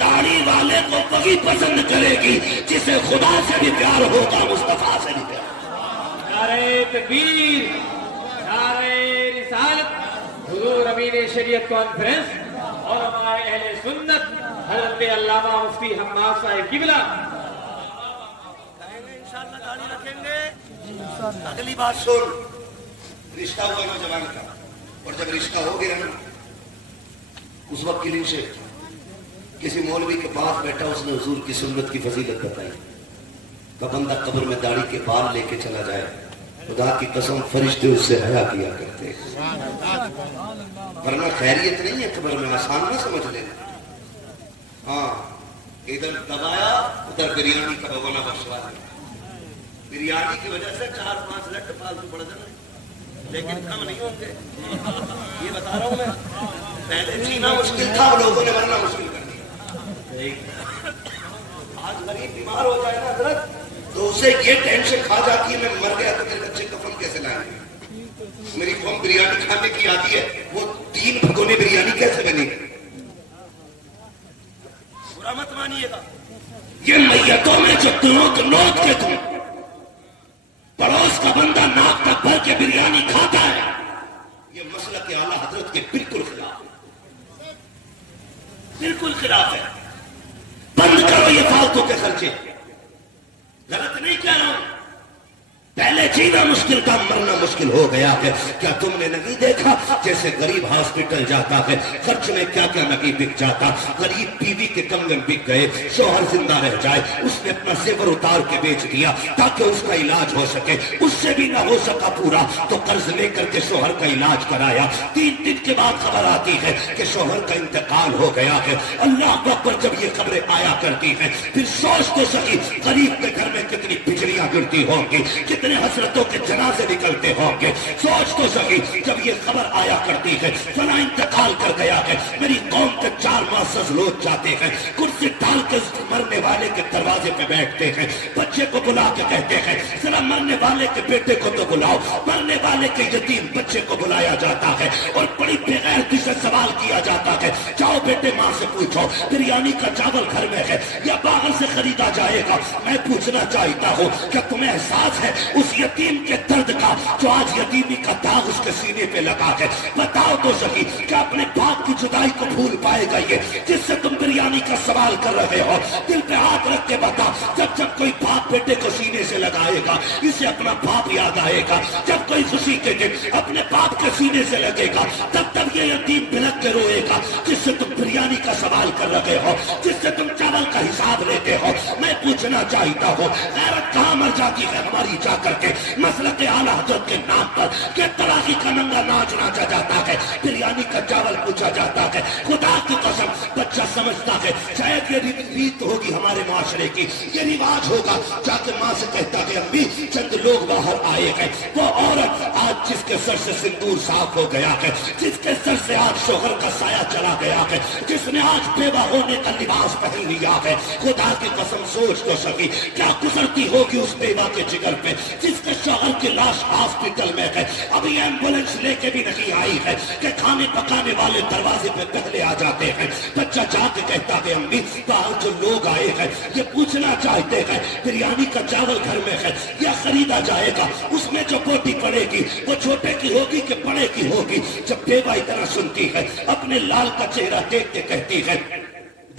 داڑھی والے کو وہی پسند کرے گی جسے خدا سے بھی پیار ہوگا، مصطفیٰ سے بھی پیار. نعرہ تکبیر، نعرہ رسالت. حضور امین شریعت کانفرنس علماء اہل سنت حضرت علامہ مفتی حماد صاحب قبلہ انشاءاللہ داڑھی رکھیں گے. اگلی بات سن، رشتہ ہوا نوجوان کا، اور جب رشتہ ہو گیا نا اس وقت کلین سے کسی مولوی کے پاس بیٹھا، اس نے حضور کی سنت کی فضیلت بتائی کہ بندہ قبر میں داڑھی کے بال لے کے چلا جائے، خدا کی قسم فرشتے اس سے حیا کیا کرتے، ورنہ خیریت نہیں ہے قبر میں، آسان نہ سمجھ لینا. ہاں ادھر دبایا ادھر بریانی کا بگونا بخشوا دیا. بریانی کی وجہ سے 4-5 لٹ فالتو بڑھ جائیں، لیکن کم نہیں ہوں گے، یہ بتا رہا ہوں میں. پہلے جینا مشکل تھا، لوگوں نے مرنا مشکل کر دیا. آج غریب بیمار ہو جائے نا حضرت تو اسے یہ ٹینشن کھا جاتی ہے میں مر گیا تو میرے بچے کفن کیسے لائیں گے. میری قوم بریانی کھانے کی آتی ہے، وہ 3 بھگونے بریانی کیسے بنے گی. برا مت مانیے گا، یہ میتوں میں جو نوٹ کے تم پڑوس کا بندہ ناک تک بھر کے بریانی کھاتا ہے، یہ مسلک اعلیٰ حضرت کے بالکل خلاف ہے، بالکل خلاف ہے. بند کرو یہ فالتو کے خرچے. غلط نہیں کہہ رہا ہوں، پہلے جینا مشکل تھا، مرنا مشکل ہو گیا ہے. کیا تم نے نہیں دیکھا جیسے غریب ہاسپٹل جاتا ہے خرچ میں کیا کیا نہیں بک جاتا. غریب بیوی کے کمرے میں بک گئے، شوہر زندہ رہ جائے، اس نے اپنا زیور اتار کے بیچ دیا تاکہ اس کا علاج ہو سکے، اس سے بھی نہ ہو سکا پورا تو قرض لے کر کے شوہر کا علاج کرایا. 3 دن کے بعد خبر آتی ہے کہ شوہر کا انتقال ہو گیا ہے. اللہ اکبر، جب یہ خبریں آیا کرتی ہیں پھر سوچ تو سکی غریب کے گھر میں کتنی بجلیاں گرتی ہوں گی، کتنے حسرتوں کے جنازے نکلتے ہوں گے. سوچ تو سکی جب یہ خبر آیا کرتی ہے فلاں انتقال کر گیا ہے، میری قوم کے 4 معزز لوگ جاتے ہیں، کرسی ڈال کے مرنے والے کے دروازے پہ بیٹھتے ہیں، بچے کو بلا کے کہتے ہیں ذرا مرنے والے کے بیٹے کو تو بلاؤ. مرنے والے کے یتیم بچے کو بلایا جاتا ہے اور بڑی بے غیرتی سے سوال کیا جاتا ہے، جاؤ بیٹے ماں سے پوچھو بریانی کا چاول گھر میں ہے یا باہر سے خریدا جائے گا. میں پوچھنا چاہتا ہوں کیا تمہیں احساس ہے اس یتیم کے درد کا جو آج یتیمی کا داغ اس کے سینے پہ لگا ہے؟ بتاؤ تو سکی کیا اپنے باپ کی جدائی کو بھول پائے گا یہ جس سے تم بریانی کا سوال کر رہے ہو؟ دل پہ ہاتھ رکھ کے بتا، جب کوئی باپ بیٹے کو سینے سے لگائے گا اسے اپنا باپ یاد آئے گا. جب کوئی خوشی کے دن اپنے باپ کے سینے سے لگے گا تب یہ یتیم بلک کے روئے گا جس سے تم بریانی کا سوال کر رہے ہو، جس سے تم چاول کا حساب لیتے ہو. میں پوچھنا چاہتا ہوں غیرت کہاں مر جاتی ہے ہماری جا کر کے مسلک اعلیٰ حضرت کے نام پر کہ تراغی کا ننگا ناچ ناچا جاتا ہے، بریانی کا چاول پوچھا جاتا ہے. خدا کی قسم بچہ سمجھتا ہے شاید یہ ریت ہوگی ہمارے معاشرے کی، یہ رواج ہوگا. جا کے ماں سے کہتا ہے امی چند لوگ باہر آئے ہیں. وہ عورت آج جس کے سر سے سندور صاف ہو گیا ہے، جس کے سر سے آج شوہر کا سایہ چلا گیا ہے، جس نے آج بیوہ ہونے کا لباس پہن لیا ہے، خدا کی قسم سوچ تو سکی کیا گزرتی ہوگی اس بیوہ کے جگر پہ جس کے شوہر کی لاش ہاسپٹل میں ہے، ابھی ایمبولینس لے کے بھی نہیں آئی ہے کہ کھانے پکانے والے دروازے پہ پہلے آ جاتے ہیں. بچہ جا کے کہتا ہے امی باہر جو لوگ آئے ہیں یہ پوچھنا چاہتے ہیں بریانی کا چاول گھر میں ہے یا خریدا جائے گا، اس میں جو بوٹی پڑے گی وہ چھوٹے کی ہوگی کہ بڑے کی ہوگی. جب بیوہ اتنا سنتی ہے اپنے لال کا چہرہ دیکھ کے کہتی ہے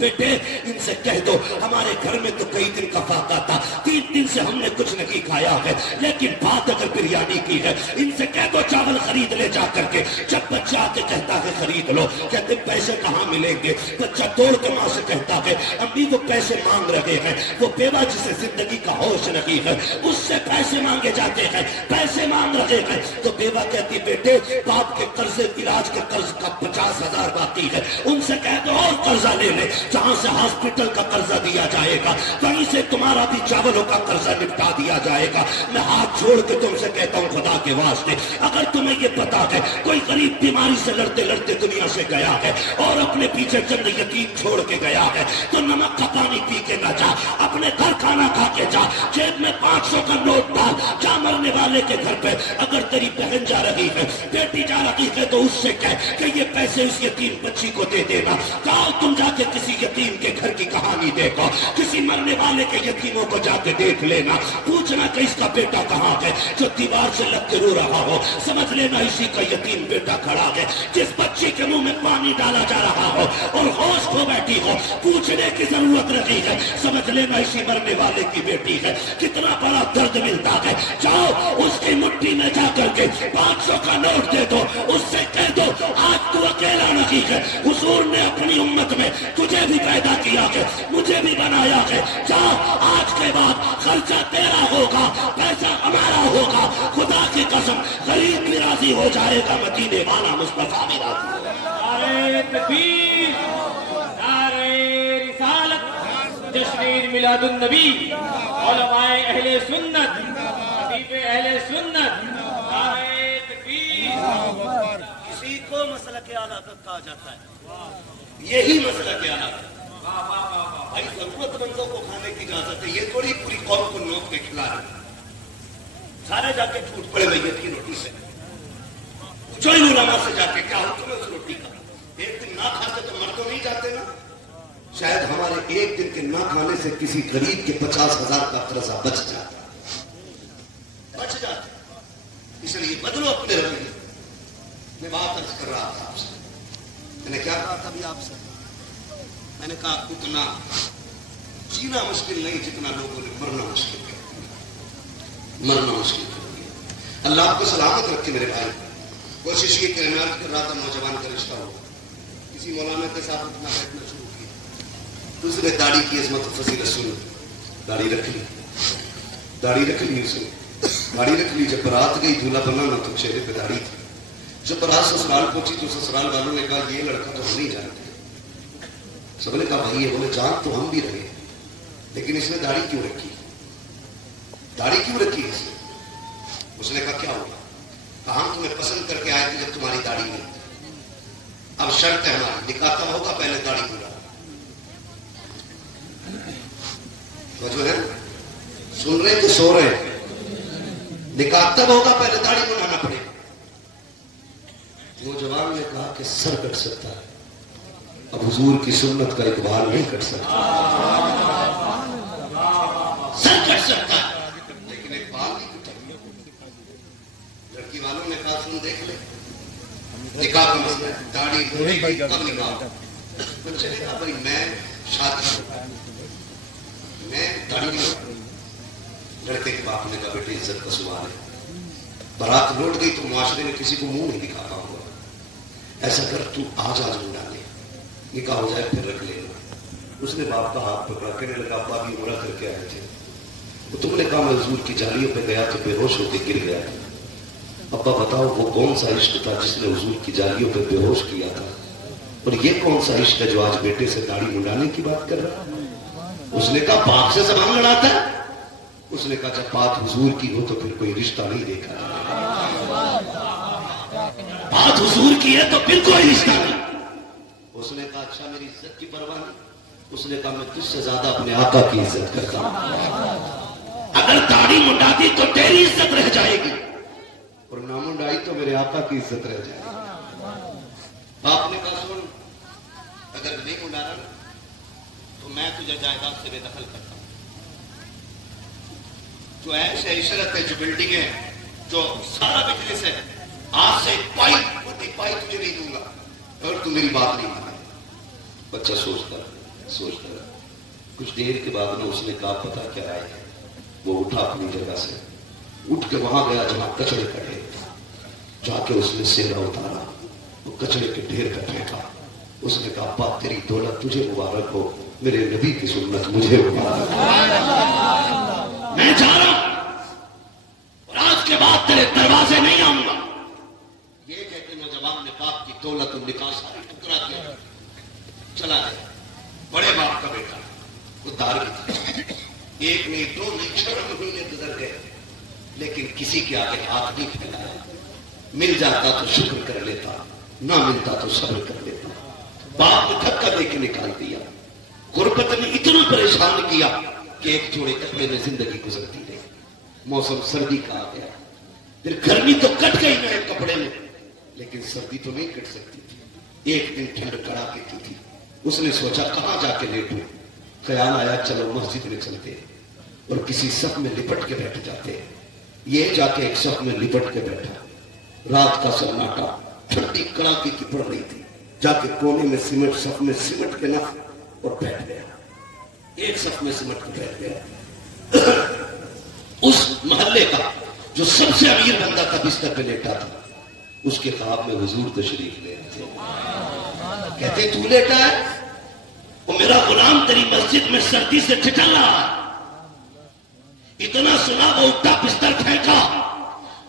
بیٹے ان سے کہہ دو ہمارے گھر میں تو کئی دن کا فاقہ تھا, 3 دن سے ہم نے کچھ نہیں کھایا ہے, لیکن بات اگر بریانی کی ہے ان سے کہہ دو چاول خرید لے جا کر کے. جب بچہ آ کے کہتا ہے خرید لو, کہتے پیسے کہاں ملیں گے, بچہ دوڑ کے ماں سے کہتا ہے امی وہ پیسے مانگ رہے ہیں, وہ بیوہ جسے زندگی کا ہوش نہیں ہے اس سے پیسے مانگے جاتے ہیں, پیسے مانگ رہے ہیں. تو بیوہ کہتی بیٹے باپ کے قرضے علاج کے قرض کا 50,000 باقی ہے, ان سے کہہ دو اور قرضہ لے لے, جہاں سے ہاسپٹل کا قرضہ دیا جائے گا وہیں سے تمہارا بھی چاولوں کا قرضہ نپٹا دیا جائے گا. میں ہاتھ چھوڑ کے تم سے کہتا ہوں خدا کے واسطے اگر تمہیں یہ پتا ہے کوئی غریب بیماری سے لڑتے لڑتے دنیا سے گیا ہے اور اپنے پیچھے چند یتیم چھوڑ کے گیا ہے تو نمک کا پانی پی کے نہ جا, اپنے گھر کھانا کھا کے جا, جیب میں 500 کا نوٹ ڈال, جا مرنے والے کے گھر پہ. اگر تیری بہن جا رہی ہے, بیٹی جا رہی ہے تو اس سے کہہ کہ یہ پیسے اس یتیم بچی کو دے دینا. جاؤ تم جا کے کسی یتیم کے گھر کی کہانی دیکھو, کسی مرنے والے کے یتیموں کو جا کے دیکھ لینا, پوچھنا کہ اس کا بیٹا کہاں ہے جو دیوار سے لگ کے رو رہا ہو, سمجھ لینا اسی کا یتیم بیٹا کھڑا ہے. جس بچی کے منہ میں پانی ڈالا جا رہا ہو اور ہوش کھو بیٹھی ہو, پوچھنے کی ضرورت رہی ہے, سمجھ لینا اسی مرنے والے کی بیٹی ہے. کتنا بڑا درد ملتا ہے. جاؤ اس کی مٹھی میں جا کر کے 500 کا نوٹ دے دو, اس سے کہہ دو آج تو اکیلا نہیں ہے, حضور نے اپنی امت میں تجھے بھی پیدا کیا ہے, مجھے بھی بنایا ہے. جاؤ آج کے بعد خرچہ تیرا ہوگا, پیسہ ہمارا ہوگا. خدا کی قسم غریب بھی راضی ہو جائے گا, مدینے والا مصطفیٰ بھی راضی ہو جائے گا. نعرہ تکبیر, نعرہ رسالت, جشن میلاد النبی, علماء اہل سنت, خطیب اہل سنت, نعرہ تکبیر. اسی کو مسلک اعلیٰ کہا جاتا ہے, یہی مسلک اعلیٰ ہے. بھائی ضرورت مندوں کو کھانے کی اجازت ہے, یہ تھوڑی پوری قوم کو نوٹ کے کھلا رہے سارے جا کے ٹوٹ پڑے میت کی روٹی سے. پوچھو ان علماء سے جا کے کیا حکم ہے اس روٹی کا. ایک دن نہ کھاتے تو مر تو نہیں جاتے نا. شاید ہمارے ایک دن کے نہ کھانے سے کسی غریب کے 50,000 کا قرضہ بچ جاتا. اس لیے بدلو اپنے رویے. میں بات عرض کر رہا تھا آپ سے, میں نے کیا کہا تھا ابھی آپ سے, میں نے کہا اتنا جینا مشکل نہیں جتنا لوگوں نے مرنا مشکل کر دیا, مرنا مشکل کر دیا. اللہ آپ کو سلامت رکھے میرے بھائی. کوشش یہ کہ میں کر رہا تھا نوجوان کا رشتہ ہو, کسی مولانا کے ساتھ اپنا بیٹھنا شروع کیا. دوسرے داڑھی کی عظمت و فضیلت سنی, داڑھی رکھ لی, داڑھی رکھ لی, اس نے داڑھی رکھ لی. جب برات گئی دولہا بنا نہ تو چہرے پہ داڑھی تھی. جب برات سسرال پہنچی تو سسرال والوں نے کہا یہ لڑکا تو ہم نہیں جانتے. سب نے کہا بھائی یہ بولے جان تو ہم بھی رہے لیکن اس نے داڑھی کیوں رکھی, داڑھی کیوں رکھی اس نے. اس نے کہا کیا ہوگا, کہا ہم تمہیں پسند کر کے آئے تھے جب تمہاری داڑھی نہیں. اب شرط ہے ہماری, نکاح تب ہوگا پہلے داڑھی پورا. تو جو ہے سن رہے کہ سو رہے, نکاح تب ہوگا پہلے داڑھی بنانا پڑے. نوجوان نے کہا کہ سر کٹ سکتا ہے, اب حضور کی سنت کا اقبال نہیں کٹ سکتا. سر کٹ سکتا ہے لیکن اقبال نہیں کٹا. لڑکی والوں نے کہا سن دیکھ لے, نکاح کا مسئلہ ہے, داڑھی کب نکاح. بچے نے کہا بھائی میں شادی میں داڑھی نہیں. لڑکے کے باپ نے کہا بیٹی عزت کا سوال ہے, بارات لوٹ گئی تو معاشرے میں کسی کو منہ نہیں دکھا پاؤں گا. ایسا کر تو آج منڈا لے, نکاح ہو جائے پھر رکھ لینا. اس نے باپ کا ہاتھ پکڑا, کہنے لگا ابا بھی عمرہ کر کے آئے تھے, تو تم نے کہا میں حضور کی جالیوں پہ گیا تو بے ہوش ہو کے گر گیا تھا. ابا بتاؤ وہ کون سا عشق تھا جس نے حضور کی جالیوں پہ بے ہوش کیا تھا, اور یہ کون سا عشق ہے جو آج بیٹے سے داڑھی منڈانے کی بات کر رہا. اس نے کہا باپ سے زبان لڑاتا ہے. اس نے کہا جب بات حضور کی ہو تو پھر کوئی رشتہ نہیں دیکھا جائے. بات حضور کی ہے تو پھر کوئی رشتہ نہیں. اس نے کہا اچھا میری عزت کی پرواہ نہیں. اس نے کہا میں تجھ سے زیادہ اپنے آقا کی عزت کرتا ہوں. اگر داڑھی منڈاتی تو تیری عزت رہ جائے گی, اور نہ منڈائی تو میرے آقا کی عزت رہ جائے گی. باپ نے کہا سن, اگر نہیں منڈانا تو میں تجھے جائیداد سے بے دخل کرتا ہوں. جو ایسے عشرت ہے, جو بلڈنگ ہے, جو سارا بزنس ہے, آج سے پائی تجھے نہیں دوں گا اور تو میری بات نہیں مانے. بچہ سوچتا सोचता रहा। कुछ देर के बाद ना उसने कहा पता क्या राय है। वो उठा अपनी जगह से, उठ के वहां गया जहां कचरे का ढेर था, जाके उसने सेला उतारा, वो कचरे के ढेर पे फेंका। उसने कहा अब्बा तेरी दौलत तुझे मुबारक हो, मेरे नबी की सुन्नत मुझे मुबारक हो। मैं जा रहा हूं और आज के बाद तेरे दरवाजे नहीं आऊंगा। ये कहते नौजवान ने बाप की दौलत और निकाह सारी टुकरा दिया, चला गया। बड़े बाप का बेटा उद्धार की था। एक नहीं, दो नहीं, 6 महीने गुजर गए, लेकिन किसी के आगे हाथ नहीं फैलाया। मिल जाता तो शुक्र कर लेता, ना मिलता तो सब्र कर लेता। बाप ने धक्का देके निकाल दिया। गुर्बत ने इतना परेशान किया कि एक जोड़े कपड़े में जिंदगी गुजरती रही। मौसम सर्दी का आ गया, फिर गर्मी तो कट गई नए कपड़े में, लेकिन सर्दी तो नहीं कट सकती थी। एक दिन ठंड कड़ाके की थी। उसने सोचा कहां जाके लेटूं। ख्याल आया चलो मस्जिद में चलते और किसी सफ में लिपट के बैठ जाते। ये जाके एक सफ में लिपट के बैठा। रात का सन्नाटा, ठंडी कड़ाके की पड़ रही थी। जाके कोने में सिमट, सफ में सिमट के ना और बैठ गया। एक सफ में सिमट के बैठ गया। उस मोहल्ले का जो सबसे अमीर बंदा था बिस्तर पे लेटा था, उसके ख्वाब में हुजूर तशरीफ ले रहे थे। कहते तू लेटा है, वो मेरा गुलाम तेरी मस्जिद में सर्दी से ठिठर रहा। इतना सुना वो उठा, बिस्तर फेंका,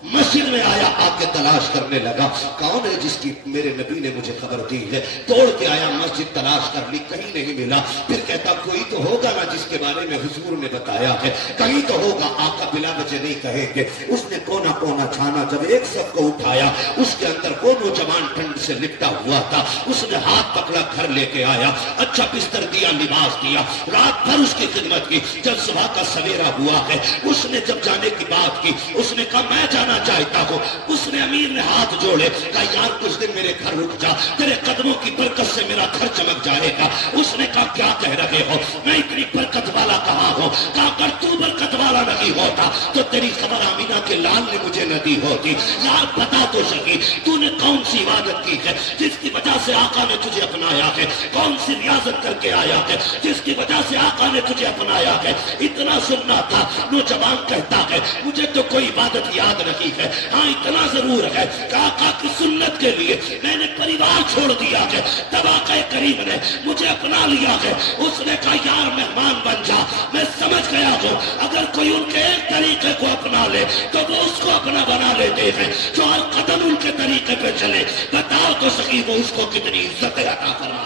मस्जिद में आया, आके तलाश करने लगा कौन है जिसकी मेरे नबी ने मुझे खबर दी है। तोड़ के आया, मस्जिद तलाश कर ली, कहीं नहीं मिला। फिर कहता कोई तो होगा ना जिसके बारे में हुजूर ने बताया है, कहीं तो होगा, आका बिला वजह नहीं कहेंगे। उसने कोना कोना छाना, जब एक सब को उठाया, उसके अंदर वो नौजवान ठंड से लिपटा हुआ था। उसने हाथ पकड़ा, घर लेके आया, अच्छा बिस्तर दिया, लिबास दिया, रात भर उसकी खिदमत की। जब सुबह का सवेरा हुआ है, उसने जब जाने की बात की, उसने कहा मैं जाना चाहता हूं। उसने अमीर ने हाथ जोड़े, कहा यार कुछ दिन मेरे घर रुक जा, तेरे कदमों की बरकत से मेरा घर चमक जाएगा। उसने कहा क्या कह रहे हो, मैं इतनी बरकत वाला कहां हूं। कहा अगर तू बरकत वाला नहीं होता तो तेरी खबर आमीना के लाल ने मुझे न दी होती। यार बता तो सकी तूने कौन सी इबादत की है जिसकी वजह से आका ने तुझे अपनाया है, कौन सी रियाजत करके आया है जिसकी वजह से आका ने तुझे अपनाया है। इतना सुनना था। नौजवान कहता है मुझे तो कोई इबादत याद नहीं है, हाँ इतना जरूर है कि आका की सुन्नत के लिए मैंने परिवार छोड़ दिया है, तब आका करीम ने मुझे अपना लिया है। उसने कहा यार मेहमान बन जा, मैं समझ गया हूं अगर कोई उनके एक तरीके को अपना ले तो वो उसको अपना बना लेते हैं। जो हर कदम उनके तरीके पे चले, बताओ तो सही वो उसको कितनी इज्जत अता फरमा।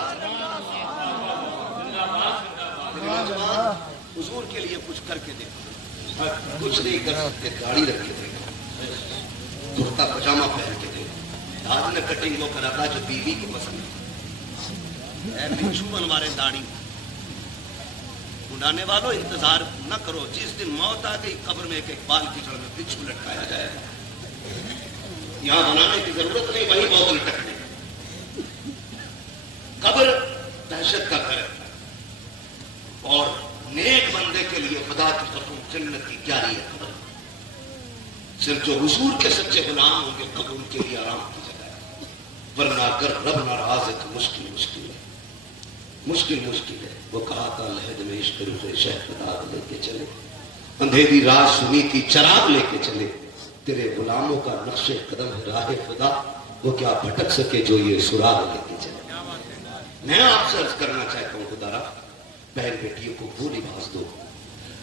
हुजूर के लिए कुछ करके देखो, कुछ नहीं कर सकते, दाढ़ी रख के देखो, कुर्ता पजामा पहन के देखो, दाढ़ी ने कटिंग वो कराता जो बीवी को पसंद है। बिच्छू बनवा रहे दाढ़ी उड़ाने वालों, इंतजार न करो, जिस दिन मौत आ गई कब्र में एक एक बाल की जड़ में बिच्छू लटकाया जाएगा। यहां बनाने की जरूरत नहीं, वही मौत लटकने। कब्र दहशत का घर है और नेक बंदे के लिए खुदा की कसम जन्नत की क्यारी है कब्र। सिर्फ जो हुजूर के सच्चे गुलाम होंगे कब्र उनके लिए आराम की जगह है, वरना अगर रब नाराज है तो मुश्किल मुश्किल है, मुश्किल मुश्किल है। वो कहा था लहद में इश्क रुखे शहदाद लेके चले, अंधेरी रात सुनी थी चराग लेके चले, तेरे गुलामों का नक्शे कदम है राह खुदा, वो क्या भटक सके जो ये सुराग लेके चले। मैं आपसे अर्ज करना चाहता हूँ खुदारा, बहन बेटियों को वो लिबास दो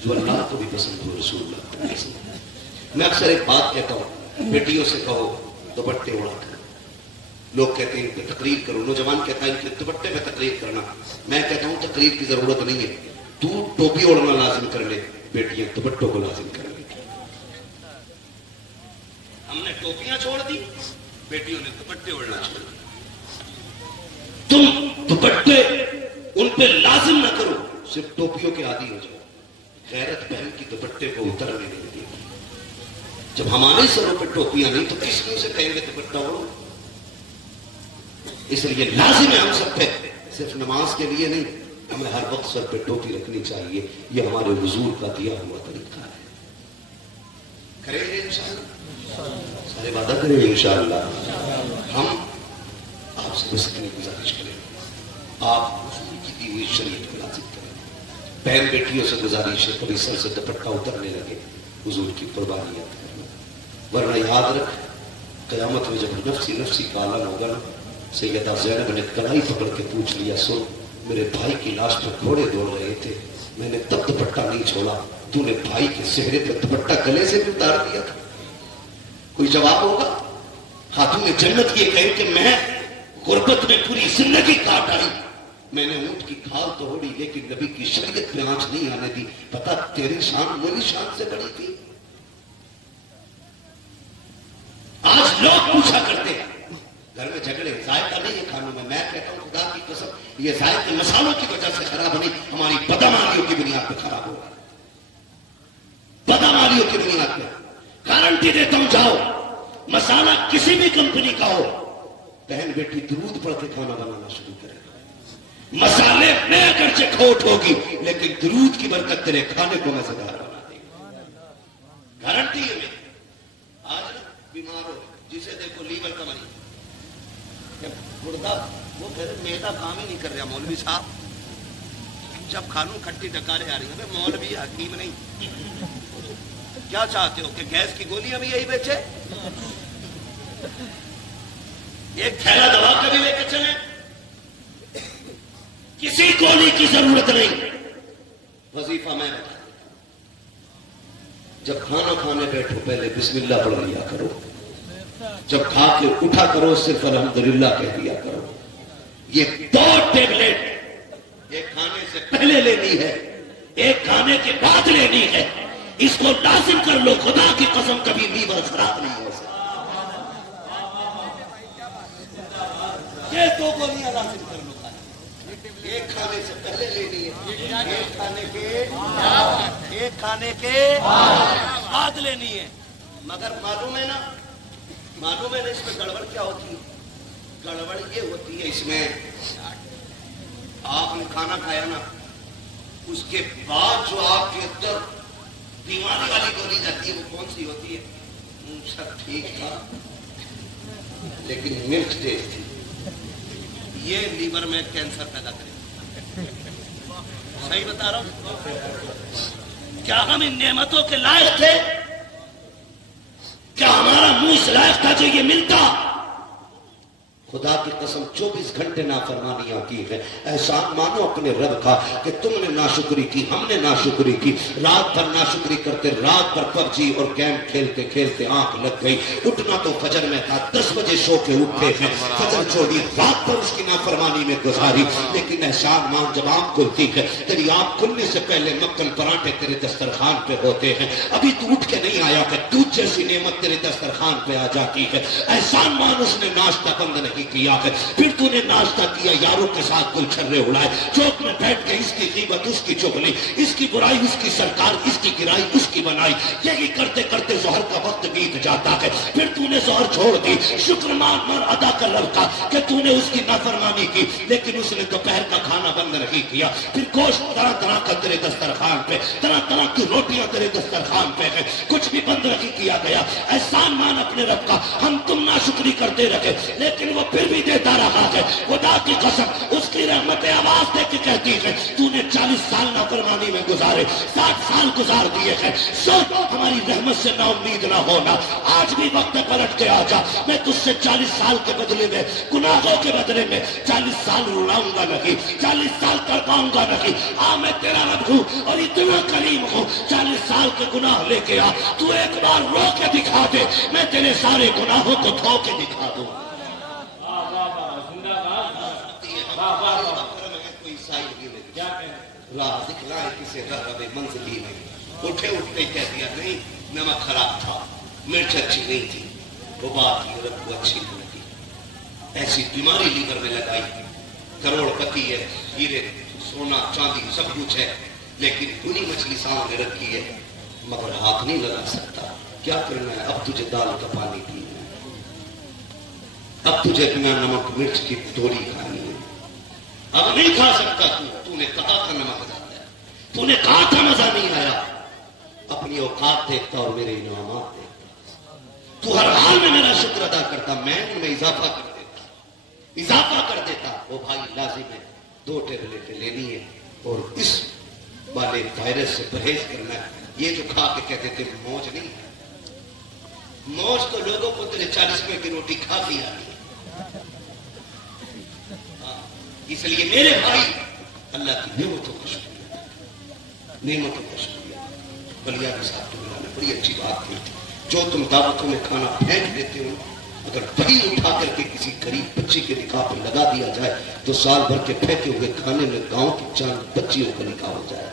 जो अल्लाह को भी पसंद हो, रसूलुल्लाह को भी पसंद हो। मैं अक्सर एक बात कहता हूँ, बेटियों से कहो दुपट्टे उड़ा करो। लोग कहते हैं कि तकरीर करो, नौजवान कहता है कि दुपट्टे पे तकरीर करना। मैं कहता हूँ तकरीर की जरूरत नहीं है, तू टोपी ओढ़ना लाजिम कर ले, बेटियां दुपट्टों को लाजिम कर ले। हमने टोपियां छोड़ दी, बेटियों ने दुपट्टे ओढ़ना छोड़ दिया। तुम दुपट्टे उन पे लाजिम न करो, सिर्फ टोपियों के आदी हो जाओ। गैरत बहन की दुपट्टे को उतरने नहीं दी। जब हमारे सरों पे टोपियां नहीं तो किस मुंह से कहेंगे दुपट्टा ओढ़ो। इसलिए लाजिम है हम सब पे, सिर्फ नमाज के लिए नहीं, हमें हर वक्त सर पे टोपी रखनी चाहिए। ये हमारे हुजूर का दिया हुआ तरीका है। करेंगे इंशाअल्लाह, सारे वादा करेंगे इंशाअल्लाह। हम आपसे बस इतनी गुजारिश करेंगे, आप हुजूर की दी हुई शरीयत को लाजिम करें। बहन बेटियों से गुजारिश है कभी सर से दुपट्टा उतरने लगे हुजूर की कुर्बानी याद करना, वरना याद रख कयामत में जब नफ्सी नफ्सी का आलम होगा ना, सैयदा ज़ैनब ने कलाई पकड़ के पूछ लिया, सुन मेरे भाई की लाश पर घोड़े दौड़ रहे थे, मैंने तब दुपट्टा नहीं छोड़ा, तूने भाई के चेहरे पर दुपट्टा गले से भी उतार दिया था, कोई जवाब होगा? हाँ, तूने जन्नत ये कहे कि मैं गुर्बत में पूरी जिंदगी काट आई, मैंने ऊंट की खाल तो ओढ़ी लेकिन नबी की शरीयत में आंच नहीं आने दी, पता तेरी शान मेरी शान से बड़ी थी। आज लोग पूछा करते हैं घर में झगड़े, जायका नहीं है खानों में, मैं कहता हूं खुदा की कसम ये जायके मसालों की वजह से खराब नहीं, हमारी बदमालियों की बुनियाद पर खराब होगा, बदमालियों की बुनियाद पर। गारंटी देता हूं, जाओ मसाला किसी भी कंपनी का हो, बहन बेटी दुरूद पढ़ के खाना बनाना शुरू करेगा, मसाले में अगरचे खोट होगी लेकिन दुरूद की बरकत तेरे खाने को मजेदार बना देगी, गारंटी है। आज बीमार हो, जिसे देखो लीवर का मरीज, गुर्दा वो फिर मेरा काम ही नहीं कर रहा मौलवी साहब, जब खानू खट्टी डकारे आ रही है, मौलवी हकीम नहीं, क्या चाहते हो कि गैस की गोलियां भी यही बेचे, एक थैला दवा का भी लेके चले, किसी गोली की जरूरत नहीं। वजीफा मैं बता, जब खाना खाने बैठो पहले बिस्मिल्लाह पढ़ लिया करो, जब खा के उठा करो सिर्फ अल्हम्दुलिल्लाह कह दिया करो। ये 2 टेबलेट एक खाने से पहले लेनी है, एक खाने के बाद लेनी है, इसको लाजिम कर लो, खुदा की कसम कभी लीवर खराब नहीं हो सकता। ये 2 गोलियां लाजिम कर लो, एक खाने से पहले लेनी है, एक खाने के बाद लेनी है। मगर मालूम है ना इसमें गड़बड़ क्या होती है? गड़बड़ ये होती है, इसमें आपने खाना खाया ना, उसके बाद जो आपके अंदर बीमारी वाली गोली जाती है वो कौन सी होती है? सब ठीक था लेकिन मिर्च तेज थी, ये लीवर में कैंसर पैदा करेगा। सही बता रहा हूं? क्या हम इन नेमतों के लायक थे? क्या हमारा मुंह इस लायक था जो ये मिलता? खुदा की कसम 24 घंटे नाफरमानियां की है। एहसान मानो अपने रब का कि तुमने नाशुक्री की, हमने नाशुक्री की, रात भर नाशुक्री करते, रात भर पबजी और गेम खेलते खेलते आंख लग गई, उठना तो फजर में था, 10 बजे सो के उठे हैं, फजर छोड़ी, रात भर उसकी नाफरमानी में गुजारी। लेकिन एहसान मान जब आंख खुलती है, तेरी आंख खुलने से पहले मक्खन पराठे तेरे दस्तरखान पे होते हैं, अभी तू उठ के नहीं आया कि दूध जैसी नेमत तेरे दस्तरखान पे आ जाती है। एहसान मान उसने नाश्ता बंद नहीं किया है, फिर तूने नाश्ता किया, यारों के साथ गुलछर्रे उड़ाए, चौक में बैठ के इसकी कीमत उसकी चुगली, इसकी बुराई उसकी सरकार, इसकी गिराई उसकी बनाई, यही करते करते जोहर का वक्त बीत जाता है। फिर तूने जोहर छोड़ दी, शुक्र मान अदा कर रब का कि तूने उसकी नाफरमानी की, लेकिन उसने दोपहर का खाना बंद नहीं किया। फिर गोश्त तरह तरह का तेरे दस्तरखान पे, तरह तरह की रोटियां तेरे दस्तरखान पे है, कुछ भी बंद नहीं किया गया। एहसान मान अपने रब का, हम तुम नाशुक्री करते रहे लेकिन वो फिर भी देता रहा है। खुदा की कसम उसकी रहमत आवाज दे के कहती है, तूने 40 साल नाफरमानी में गुजारे, 60 साल गुजार दिए हैं, सोच हमारी रहमत से ना उम्मीद ना होना, आज भी वक्त पलट के आ जा, मैं तुझसे 40 साल के बदले में, गुनाहों के बदले में 40 साल रुलाऊंगा नहीं, 40 साल तड़पाऊंगा नहीं। आ मैं तेरा रब हूं और इतना करीम हूं, 40 साल के गुनाह लेके आ, तू एक बार रो के दिखा दे, मैं तेरे सारे गुनाहों को धो के दिखा दूं। राह दिखलाए किसे रबे मंजिली नहीं, उठे उठते कह दिया नहीं नमक खराब था, मिर्च अच्छी नहीं थी, वो बात ही रब को अच्छी नहीं थी। ऐसी बीमारी लीवर में लगाई, करोड़पति है, हीरे सोना चांदी सब कुछ है, लेकिन भुनी मछली सामने रखी है मगर हाथ नहीं लगा सकता। क्या करना है? अब तुझे दाल का पानी पीना है, अब तुझे बिना नमक मिर्च की थोड़ी खानी है, अब नहीं खा सकता तूने कहा था नमक ज्यादा है, तूने कहा था मजा नहीं आया। अपनी औकात देखता और मेरे इनामात देखता, तू हर हाल में मेरा शुक्र अदा करता, मैं उनमें इजाफा कर देता, वो भाई लाजिम है 2 टेबलेटें लेनी है और इस वाले वायरस से परहेज करना है। ये जो खा के कहते थे मौज नहीं, मौज तो लोगों को तेरे 40 रुपए की रोटी खा के आनी है। इसलिए मेरे भाई अल्लाह की नेमतों का शुक्रिया, नेमतों का शुक्रिया। बलिया के साथ तो मिलाना बड़ी अच्छी बात थी। जो तुम दावतों में खाना फेंक देते हो, अगर वही उठा करके किसी गरीब बच्चे के निकाह पर लगा दिया जाए तो साल भर के फेंके हुए खाने में गांव की चांद बच्चियों का निकाह हो जाए।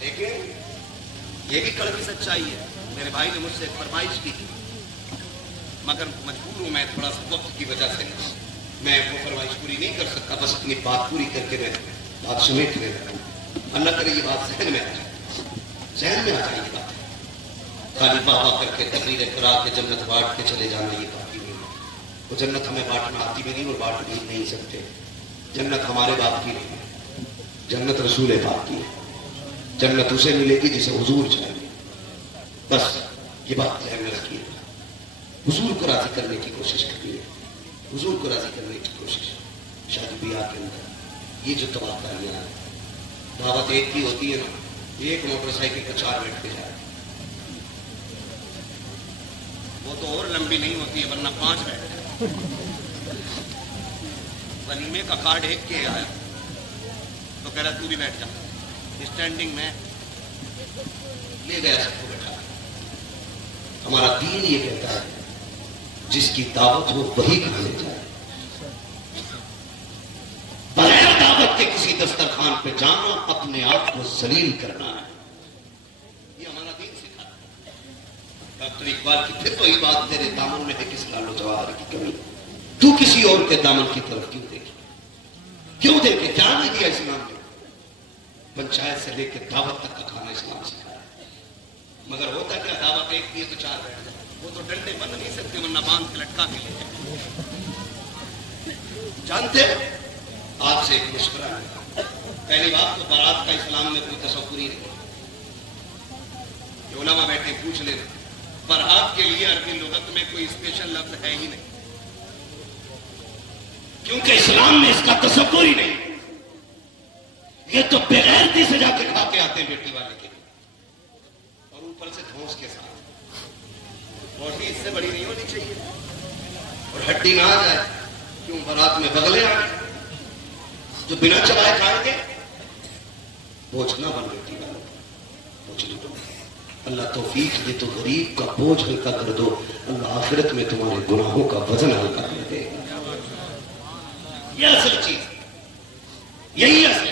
लेकिन ये भी कड़वी सच्चाई है। मेरे भाई ने मुझसे एक फरमाइश की थी, मगर मजबूर हूं मैं, थोड़ा सा वक्त की वजह से मैं वो फरमाइश पूरी नहीं कर सकता। बस अपनी बात पूरी करके मैं बात समेट ले रहा हूं। अल्लाह करे ये बात जहन में आ जाए, जहन में आ जाए ये बात। खाली बाबा करके तकरीर करा के जन्नत बांट के चले जाना ये काफी नहीं है। वो जन्नत हमें बांटना आती भी नहीं और बांट भी नहीं सकते। जन्नत हमारे बाप की नहीं है, जन्नत रसूल पाक की है। जन्नत उसे मिलेगी जिसे हुजूर चाहिए। बस ये बात ध्यान में रखिए। हुजूर को राजी करने की कोशिश करिए, हुजूर को राजी करने की कोशिश। शादी ब्याह के अंदर ये जो तबादला है, दावत एक की होती है ना, एक मोटरसाइकिल का 4 बैठ के जाए, वो तो और लंबी नहीं होती है, वरना 5 बैठ। वलीमे का कार्ड एक के आया तो कह रहा तू भी बैठ जा, स्टैंडिंग में ले गया सबको बैठा। हमारा दीन ये कहता है जिसकी दावत हो वही खाने जाए, बगैर दावत के किसी दस्तरखान पे जाना अपने आप को जलील करना है। ये हमारा दीन सिखाता है। डॉक्टर इकबाल की फिर वही बात, तेरे दामन में है किस लालो जवाहर की कमी, तू किसी और के दामन की तरफ क्यों देखे, क्यों देखे? क्या नहीं दिया इस्लाम ने? पंचायत से लेकर दावत तक का खाना इस्लाम सिखाया। मगर होता क्या, दावत एक की तो 4 बैठ जाए, वो तो डंडे बंद नहीं सकते, वरना बांध के लटका के ले जाए। जानते आपसे एक मुश्किल है। पहली बात तो बारात का इस्लाम में कोई तसव्वुर ही नहीं। उलमा बैठे पूछ ले, बारात के लिए अरबी लुगत में कोई स्पेशल लफ्ज है ही नहीं, क्योंकि इस्लाम में इसका तसव्वुर ही नहीं। ये तो बेगैरती से जाके खा के आते हैं बेटी वाले के लिए, और ऊपर से धौंस के साथ। रोटी इससे बड़ी नहीं होनी चाहिए, और हड्डी ना आ जाए। क्यों बारात में बगले आए जो बिना चबाए खाएंगे? बोझ ना बन बेटी वालों, बोझ नहीं बन। अल्लाह तौफीक दे तो गरीब का बोझ हल्का कर दो, अल्लाह आखिरत में तुम्हारे गुनाहों का वजन हल्का कर देगा। यह असल चीज, यही असल।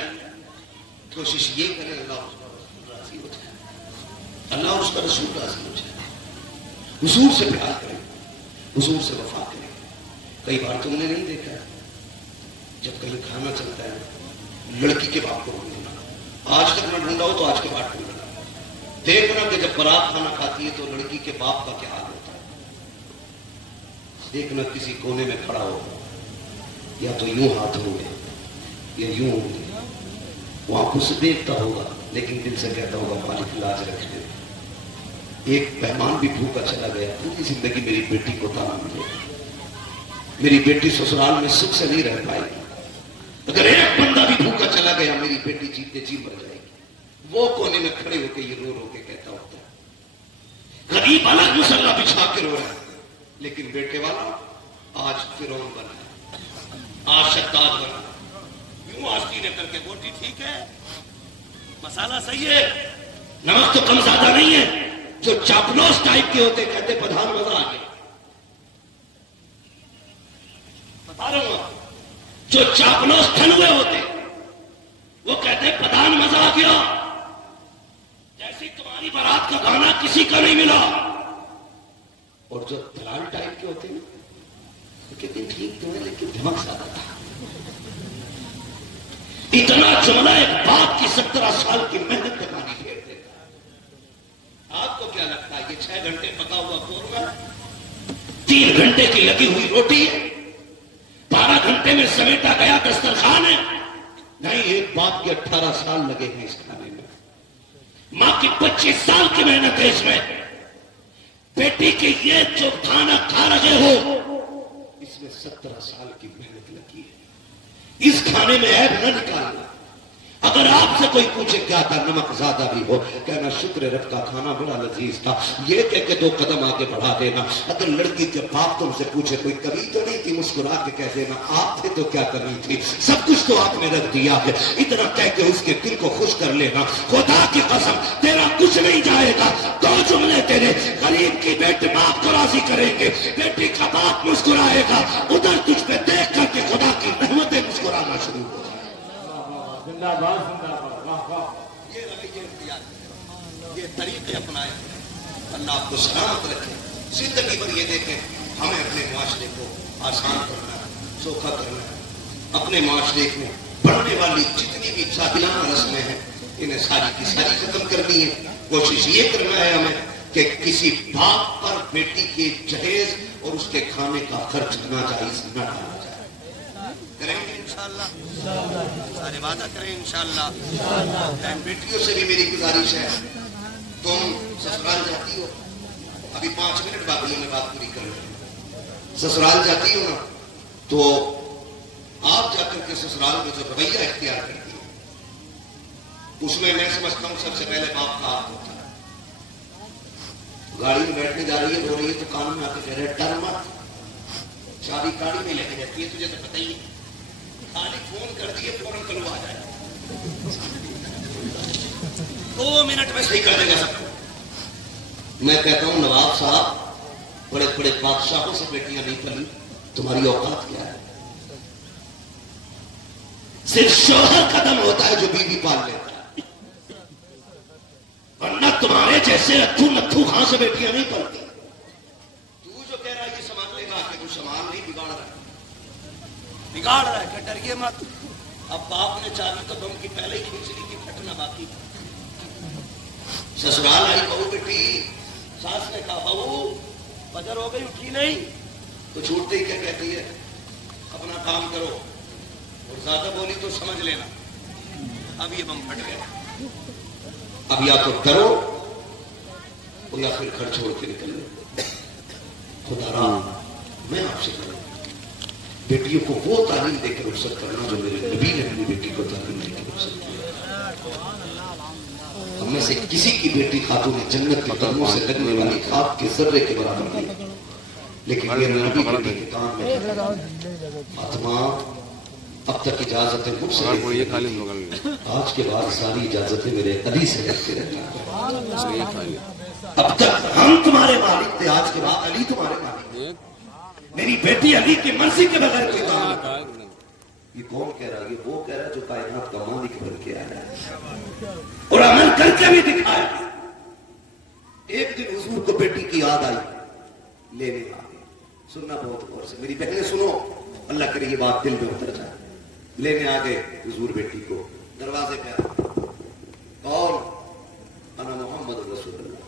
कोशिश ये करें अल्लाह राजी हो जाए, अल्लाह और उसका रसूल राजी हो जाए। हुजूर से प्यार करें, हुजूर से वफा करें। कई बार तुमने नहीं देखा है, जब कहीं खाना चलता है लड़की के बाप को ढूंढना, आज तक ना ढूंढा हो तो आज के बाद ढूंढना। देखना कि जब बारात खाना खाती है तो लड़की के बाप का क्या हाल होता है। देखना किसी कोने में खड़ा हो, या तो यूं हाथ होंगे या यूं होंगे, वो आंखों से देखता होगा लेकिन दिल से कहता होगा मालिक लाज रखने। एक मेहमान भी भूखा चला गया, पूरी जिंदगी मेरी बेटी को ताना मिलेगा, मेरी बेटी ससुराल में सुख से नहीं रह पाएगी। अगर एक बंदा भी भूखा चला गया, मेरी बेटी जीते जी मर जाएगी। वो कोने में खड़े होकर ये रो रो के कहता होता है, गरीब अलग मुसल्ला बिछा के रो रहा है, लेकिन बेटे वाला आज फिरौन बना, आज शद्दाद बना। यूं आस्ती ने करके बोटी ठीक है, मसाला सही है, नमक तो कम ज्यादा नहीं है। जो चापलूस टाइप के होते कहते प्रधान मजा आ गया। बता रहा हूं, जो चापलूस ठनुए होते वो कहते प्रधान मजा आ गया। जैसी तुम्हारी बारात का गाना किसी का नहीं मिला। और जो दलाल टाइप के होते हैं वो कहते ठीक तो है लेकिन दिमाग ज्यादा था। इतना जुमला एक बाप की 17 साल की मेहनत पे पानी फेर देता। आपको क्या लगता है ये 6 घंटे पका हुआ कोरमा, 3 घंटे की लगी हुई रोटी है, 12 घंटे में समेटा गया दस्तरखान है? नहीं, एक बाप के 18 साल लगे हैं इस खाने में, मां की 25 साल की मेहनत है इसमें। बेटी के ये जो खाना खा रहे हो इसमें 17 साल की मेहनत लगी है। इस खाने में ऐब न निकालना। अगर आपसे कोई पूछे क्या था, नमक ज्यादा भी हो, कहना शुक्र रब का खाना बड़ा लजीज था, ये कह के 2 कदम आगे बढ़ा देना। अगर लड़की के बाप तुमसे पूछे कोई कमी तो नहीं थी, मुस्कुरा के कह देना आप थे तो क्या करनी थी, सब कुछ तो आपने रख दिया है, इतना कह के उसके दिल को खुश कर लेना। खुदा की कसम तेरा कुछ नहीं जाएगा। 2 जुमले तेरे गरीब की बेटी बाप को राजी करेंगे, बेटी का बाप मुस्कुराएगा, उधर तुझ पे देख करके खुदा की रहमतें मुस्कुराना शुरू हो जाए। जिंदाबाद जिंदाबाद, वाह वाह। ये रवैये इख्तियार करें, ये तरीके अपनाए, अल्लाह आपको सलामत रखे। जिंदगी भर ये देखें हमें अपने माशरे को आसान करना है, सौखा करना है। अपने माशरे में बढ़ने वाली जितनी भी जाहिलाना रस्में हैं इन्हें सारी की सारी खत्म करनी है। कोशिश ये करना है हमें कि किसी बाप पर बेटी के जहेज और उसके खाने का खर्च नाजायज न डाला जाए। करेंगे इंशाअल्लाह, सारे वादा करें इंशाअल्लाह। बेटियों से भी मेरी गुजारिश है, तुम ससुराल जाती हो, अभी 5 मिनट बाकी है, मैं बात पूरी कर लूं। ससुराल जाती हो ना, तो आप जाकर के ससुराल में जो रवैया इख्तियार करती हो उसमें मैं समझता हूं सबसे पहले बाप का हाथ होता है। गाड़ी में बैठने जा रही है, रो रही है, तो कान में आके कह रहे डर मत, शादी गाड़ी में लेके जाती है, तुझे तो पता ही है, खाली फोन कर दिए फौरन कल आ जाए, 2 मिनट में सही कर देगा सबको। मैं कहता हूं नवाब साहब, बड़े बड़े बादशाहों से बेटियां नहीं पली, तुम्हारी औकात क्या है? सिर्फ शौहर कदम होता है जो बीवी पाल लेता है, वरना तुम्हारे जैसे अथू नथू खां से बेटियां नहीं पलती। तू जो कह रहा है ये संभाल लेगा, कि तू संभाल नहीं, बिगाड़ रहा है, बिगाड़ रहा है, क्या डरिए मत। अब बाप ने चाबी तो बम की पहले ही खींच ली थी, फटना बाकी। ससुराल आई बहू बेटी, सास ने कहा बहू बजर हो गई, उठी नहीं, तो छूटते ही क्या कहती है, अपना काम करो, और ज्यादा बोली तो समझ लेना अब ये बम फट गया। अब या तो डरो और या फिर घर छोड़ के निकल लो। खुदा मैं आपसे कहूं, बेटियों को वो तालीम देकर रुखसत करना जो मेरे नबी ने अपनी बेटी को तालीम देकर रुखसत किया। हम में से किसी की बेटी खातून जन्नत के कदमों से लगने वाली खाक के जर्रे के बराबर नहीं, लेकिन मेरे नबी की बेटी के काम में फातिमा अब तक इजाजतें मुझसे, आज के बाद सारी इजाजतें मेरे अली से रखते रहना। अब तक हम तुम्हारे मालिक थे, आज के बाद अली तुम्हारे मालिक। मेरी बेटी अली की मर्जी के बगैर कोई काम नहीं। ये कौन कह रहा है? ये वो कह रहा है जो कायनात का मालिक बन के आया है और अमल करके भी दिखाया। एक दिन हुजूर को बेटी की याद आई, लेने आ गए। सुनना बहुत गौर से, मेरी बहनें सुनो, अल्लाह करे ये बात दिल में उतर जाए। लेने आ गए हुजूर बेटी को, दरवाजे पे कौन? अना मोहम्मद रसूलुल्लाह।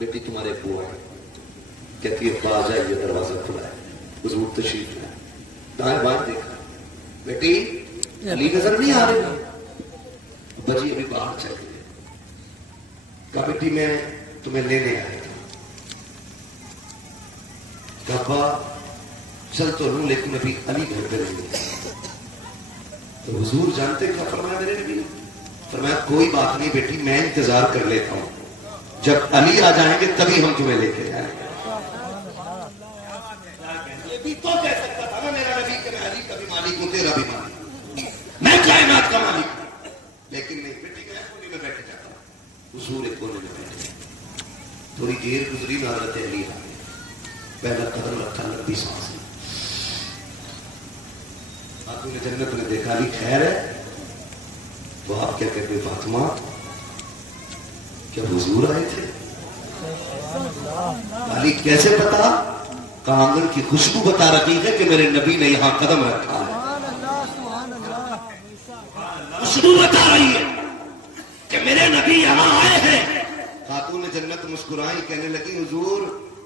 बेटी तुम्हारे अब्बू आए। कहती है बाज आइए, दरवाजा खुला है, हुजूर तशरीफ लाए। दाएं बाएं देखा, बेटी अली नजर नहीं आ रहे? बजी अभी बाहर चल गए। कहा बेटी मैं तुम्हें लेने आया था। कहा चल तो लूं, लेकिन अभी अली घर पे नहीं। तो हुजूर जानते क्या फरमाया मेरे नबी ने? फरमाया कोई बात नहीं बेटी, मैं इंतजार कर लेता हूं, जब अली आ जाएंगे तभी हम तुम्हें लेके जाएंगे। ये भी तो कह सकता था ना मेरा नबी कि मैं अली का भी मालिक हूं, तेरा भी मालिक, मैं कायनात का मालिक हूं। लेकिन नहीं, बेटी मैं कोने में बैठ जाता, हुजूर एक कोने में बैठे। थोड़ी देर गुजरी ना, हज़रत अली आ गए, पहला कदम रखा, लंबी सांस ली। आपने जन्नत में देखा अली खैर है? तो आप क्या कहते? फातिमा क्या हुजूर आए थे? अली कैसे पता? आंगन की खुशबू बता रही है कि मेरे नबी ने यहां कदम रखा है। खुशबू बता रही है कि मेरे नबी यहां आए हैं। खातून जन्नत मुस्कुराई, कहने लगी हुजूर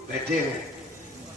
बैठे हैं।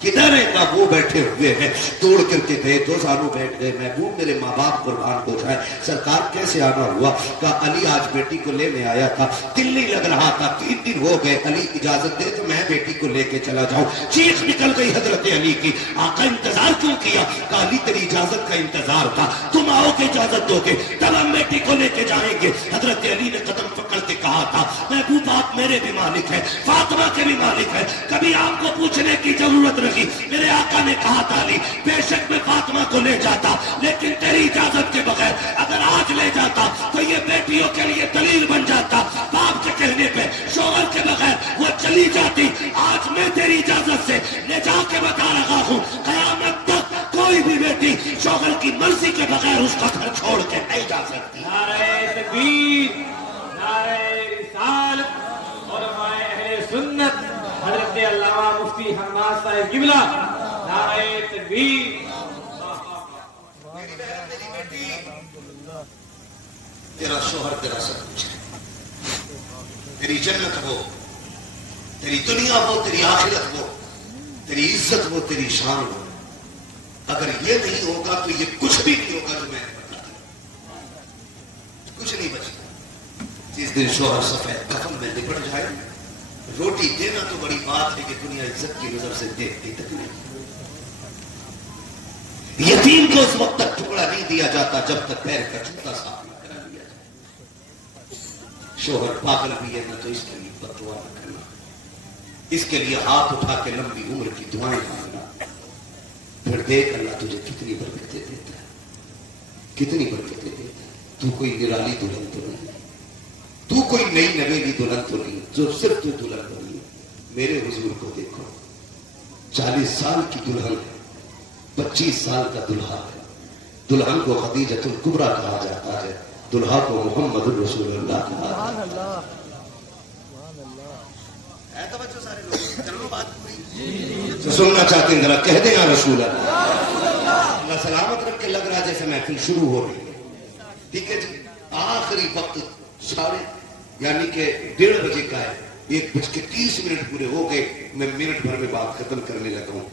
किधर है? का वो बैठे हुए हैं, तोड़ करके गए, 2 सालों बैठ गए, महबूब मेरे माँ बाप कुर्बान हो जाए। सरकार कैसे आना हुआ? का अली आज बेटी को लेने आया था, दिल नहीं लग रहा था, 3 दिन हो गए, अली इजाजत दे तो मैं बेटी को लेके चला जाऊं। चीख निकल गई हजरत अली की, आका इंतजार क्यों किया? का अली तेरी इजाजत का इंतजार था, तुम आओगे इजाजत दोगे तब हम बेटी को लेके जाएंगे। हजरत अली ने कदम पकड़ के कहा था, महबूब आप मेरे भी मालिक है, फातिमा के भी मालिक है, कभी आपको पूछने की जरूरत। मेरे आका ने कहा था अली, बेशक मैं फातिमा को ले जाता, लेकिन तेरी इजाजत के बगैर अगर आज ले जाता तो ये बेटियों के लिए दलील बन जाता। बाप के कहने पे शोहर के बगैर वो चली जाती। आज मैं तेरी इजाजत से ले जाके बता रहा हूँ, कयामत तक कोई भी बेटी शोहर की मर्जी के बगैर उसका घर छोड़ के नहीं जा सकती। नारे तकबीर, नारे रिसालत और अहले सुन्नत हजरत अल्लामा मुफ्ती हम्माद साहिब किबला, नारे तकबीर। मेरी बहन, मेरी बेटी, तेरा शोहर तेरा सब कुछ है, तेरी जन्नत वो, तेरी दुनिया वो, तेरी आखिरत वो, तेरी इज्जत वो, तेरी शान वो। अगर ये नहीं होगा तो ये कुछ भी नहीं होगा जो मैंने बता दिया, कुछ नहीं बचेगा। जिस दिन शोहर सफेद कफन में लिपट जाए, रोटी देना तो बड़ी बात है कि दुनिया इज्जत की नजर से देखती तक नहीं। यतीम को उस वक्त तक टुकड़ा नहीं दिया जाता जब तक पैर का जूता साफ न करा दिया जाए। शोहर पागल भी है ना तो इसके लिए बददुआ न करना, इसके लिए हाथ उठा के लंबी उम्र की दुआएं मांगना। फिर देख अल्लाह तुझे कितनी बरकतें देता है, कितनी बरकतें देता है। तू कोई निराली दुल्हन तो नहीं, तू कोई नई नवेली दुल्हन तो नहीं जो सिर्फ तू दुल्हन बनी है। मेरे हुजूर को देखो, 40 साल की दुल्हन है, 25 साल का दुल्हा है। दुल्हन को खदीजतुल कुबरा कहा जाता है, दुल्हा को मुहम्मदुर रसूलुल्लाह कहा जाता है। तो बच्चों सारे लोग चलो बात पूरी तो सुनना चाहते हैं, जरा कह दे या रसूल अल्लाह सलामत रख के। लग रहा जैसे महफिल शुरू हो रही है, ठीक है जी। आखिरी वक्त साढ़े यानी कि 1:30 बजे का है, 1:30 पूरे हो गए। मैं मिनट भर में बात खत्म करने लगा हूं।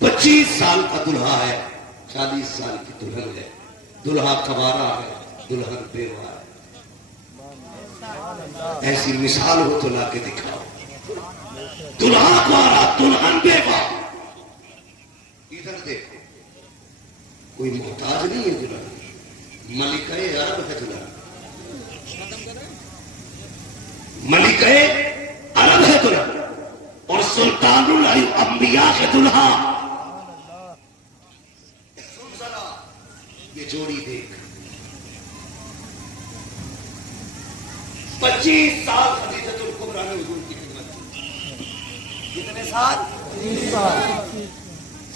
25 साल का दुल्हा है, 40 साल की दुल्हन है। दुल्हा कवारा है, दुल्हन बेवा है। ऐसी मिसाल हो तो ला के दिखाओ। दुल्हा कवारा, दुल्हन बेवा। इधर देखो, कोई मोहताज नहीं है दुल्हन, मलिका-ए अरब है दुल्हन, मलिका-ए अरब है दुल्हन और सुल्तानुल अंबिया के दुल्हा। ये जोड़ी देख, 25 साल खदीजतुल कुबरा ने हुजूर की खिदमत की। कितने साल? 30 साल।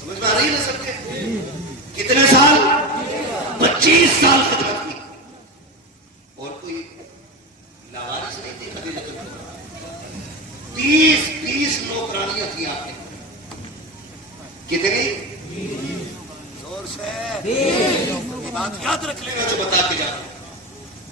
समझ में आ रही है ना सबके? कितने साल? 25 साल खिदमत की। और कोई लावारिस नहीं थी खदीजतुल कुबरा। 30 नौकरानियां थी आपने। कितनी? जोर से बात याद रख लेना जो बता के जा रहा हूं।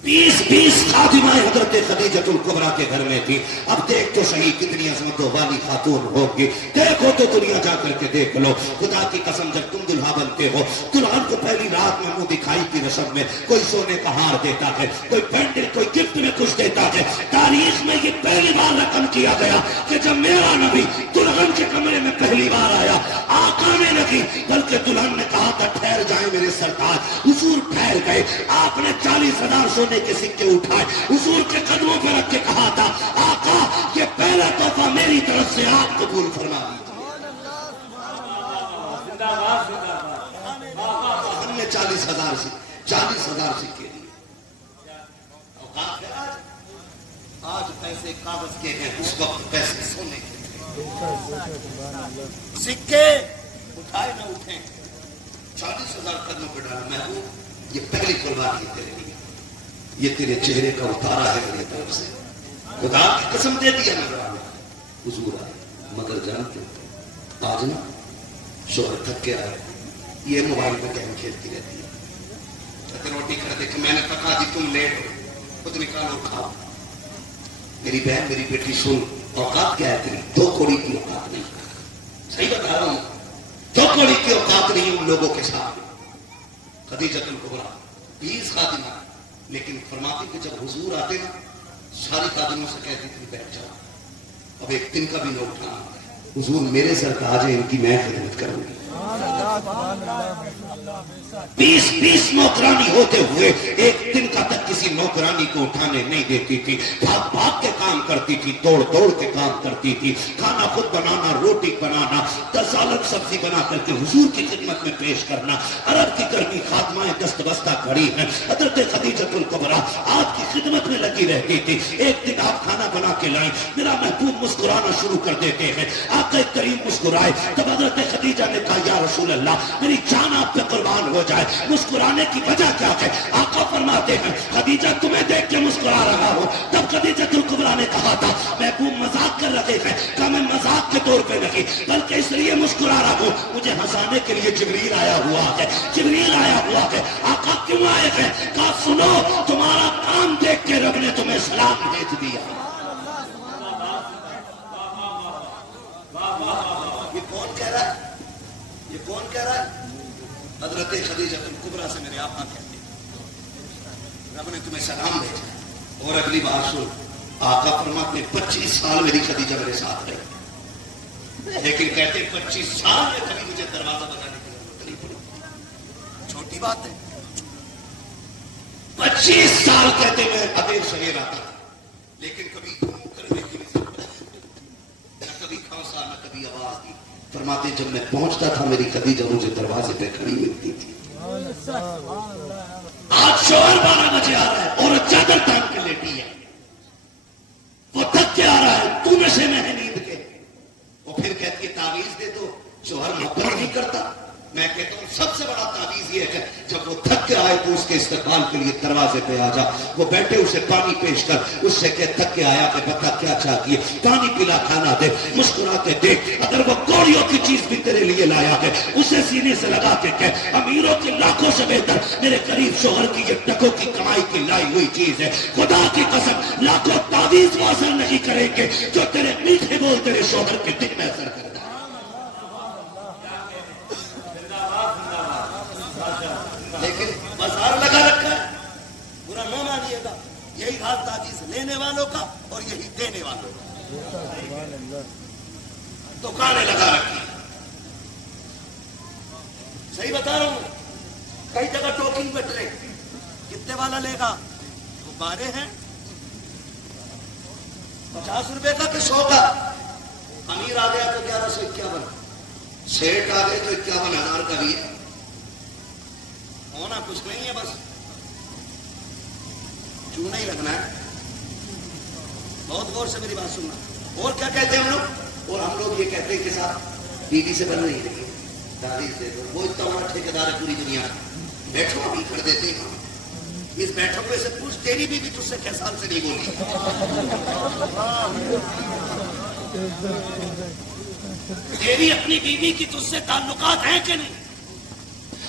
20 खादिमाएं हजरत खदीजतुल कुबरा के घर में थी। अब देख तो सही कितनी अजमतों वाली खातून होगी। देखो तो दुनिया जा करके देख लो। खुदा की कसम, जब तुम दुल्हा बनते हो, दुल्हन को पहली रात में मुंह दिखाई की रस्म में कोई सोने का हार देता है, कोई पेंडेंट, कोई गिफ्ट में कुछ देता है। तारीख में ये पहली बार रकम किया गया कि जब मेरा नबी दुल्हन के कमरे में पहली बार आया, आका ने नहीं बल्कि दुल्हन ने कहा था ठहर जाए मेरे सरताज। हुजूर ठहर गए। आपने 40,000 सोने के सिक्के उठाए, हुजूर के कदमों पर रख के कहा था, आका ये पहला तोहफा मेरी तरफ से आप कबूल फरमा लीजिए। हमने 40,000 सिक्के दिए। आज पैसे कागज के हैं, उस वक्त पैसे सोने के थे। सिक्के उठाए ना उठे, 40,000 कदमों पर डाला। महबूब ये पहली कुर्बानी तेरे लिए, ये तेरे चेहरे का उतारा है मेरी तरफ से। खुदा की कसम दे दिया मैं हुजूर आए। मगर जानते हो आज ना शोहर थक के आए, ये मोबाइल में गेम खेलती रहती है। तो रोटी कर दे, मैंने पका दी, तुम लेट हो, खुद निकालो खाओ। मेरी बहन, मेरी बेटी सुन, औकात क्या है तेरी? 2 कौड़ी की औकात नहीं। सही बता रहा हूं, तो कौड़ी की औकात नहीं उन लोगों के साथ। खदीजतुल कुबरा 20 खादिमा, लेकिन फरमाती कि जब हुजूर आते ना सारी खादिमों से कहती थी बैठ जाओ, अब एक दिन का भी न उठाना, हुजूर मेरे सर ताज है, इनकी मैं खिदमत करूंगी। 20 नौकरानी होते हुए एक दिन का तक किसी नौकरानी को उठाने नहीं देती थी। भाग भाग के काम करती थी, दौड़ दौड़ के काम करती थी। खाना खुद बनाना, रोटी बनाना, 10 सालन सब्जी बना करके हुजूर की खिदमत में पेश करना। अरब की गर्मी खादमाएं दस्तबस्ता खड़ी हैं, हजरत खदीजतुल कुबरा आपकी खिदमत में लगी रहती थी। एक दिन आप खाना बना के लाए, मेरा महबूब मुस्कुराना शुरू कर देते हैं। आका करीम मुस्कुराए, तब हजरत खदीजा ने कहा या रसूल अल्लाह, मेरी जान आप पे कुर्बान हो जाए, मुस्कुराने की वजह क्या है? आका फरमाते हैं खदीजा तुम्हें देख के मुस्कुरा रहा हूं। तब खदीजतुल कुबरा ने कहा था महबूब मजाक कर रहे हैं। कहा मैं मजाक के तौर पे नहीं बल्कि इसलिए मुस्कुरा रहा हूं, मुझे हंसाने के लिए जिब्रील आया हुआ है, जिब्रील आया हुआ है। आका क्यों आए हैं? कहा सुनो, तुम्हारा काम देख के रब ने तुम्हें सलाम भेज दिया। ये कौन कह रहा है? ये कौन कह रहा है? हजरत खदीजतुल कुबरा से मेरे आका कहते हैं रब ने तुम्हें सलाम भेजा। और अगली बात सुन, आका फरमाते 25 साल मेरी खदीजा मेरे साथ रही, लेकिन कहते 25 साल में कभी मुझे दरवाजा बजाने की जरूरत नहीं पड़ी। छोटी बात है, 25 साल कहते मैं अदेर शरीर आता, लेकिन कभी करने की भी जरूरत न कभी खांसा न कभी आवाज दी। फरमाते जब मैं पहुंचता था मेरी खदीजा मुझे दरवाजे पे खड़ी मिलती थी। आज शोर 12 बजे आ रहा है, औरत चादर तान के लेटी है, वो थक के आ रहा है, तू नशे में है नींद के, वो फिर कहती है तावीज दे दो, शोहर मोहब्बत नहीं करता। मैं कहता हूं सबसे बड़ा तावीज ये है जब वो थक के आए तो उसके इस्तेमाल के लिए दरवाजे पे आ जा, वो बैठे उसे पानी पेश कर, उससे कह थक के आया कि बता क्या चाहती है, पानी पिला, खाना दे, मुस्कुरा के देख, अगर वो कौड़ियों की चीज भी तेरे लिए लाया है उसे सीने से लगा के कह अमीरों की लाखों से बेहतर मेरे करीब शोहर की ये टकों की कमाई की लाई हुई चीज है। खुदा की कसम लाखों तावीज वो असर नहीं करेंगे जो तेरे मीठे बोल तेरे शोहर के दिल में असर करता है। लेकिन बाजार लगा रखा है, बुरा न मानिएगा, यही हाल तावीज लेने वालों का और यही देने वालों का। दुकानें लगा रखी, सही बता रहा हूं, कई जगह टोकिंग बट रहे, कितने वाला लेगा? गुब्बारे हैं 50 रुपए का कि 100 का। अमीर आ गया तो 1151, सेठ आ गए तो 51,000 का भी है। होना कुछ नहीं है, बस चूना ही लगना है। बहुत गौर से मेरी बात सुनना। और क्या कहते हैं हम लोग? और हम लोग ये कहते हैं कि साहब बीवी से बन नहीं रही, दादी से दो, वो इतना बड़ा ठेकेदार है पूरी दुनिया का, बैठो अभी कर देते हैं। इस बैठक में से पूछ तेरी बीवी तुझसे क्या साल से नहीं बोली? तेरी अपनी बीवी की तुझसे ताल्लुकात हैं कि नहीं?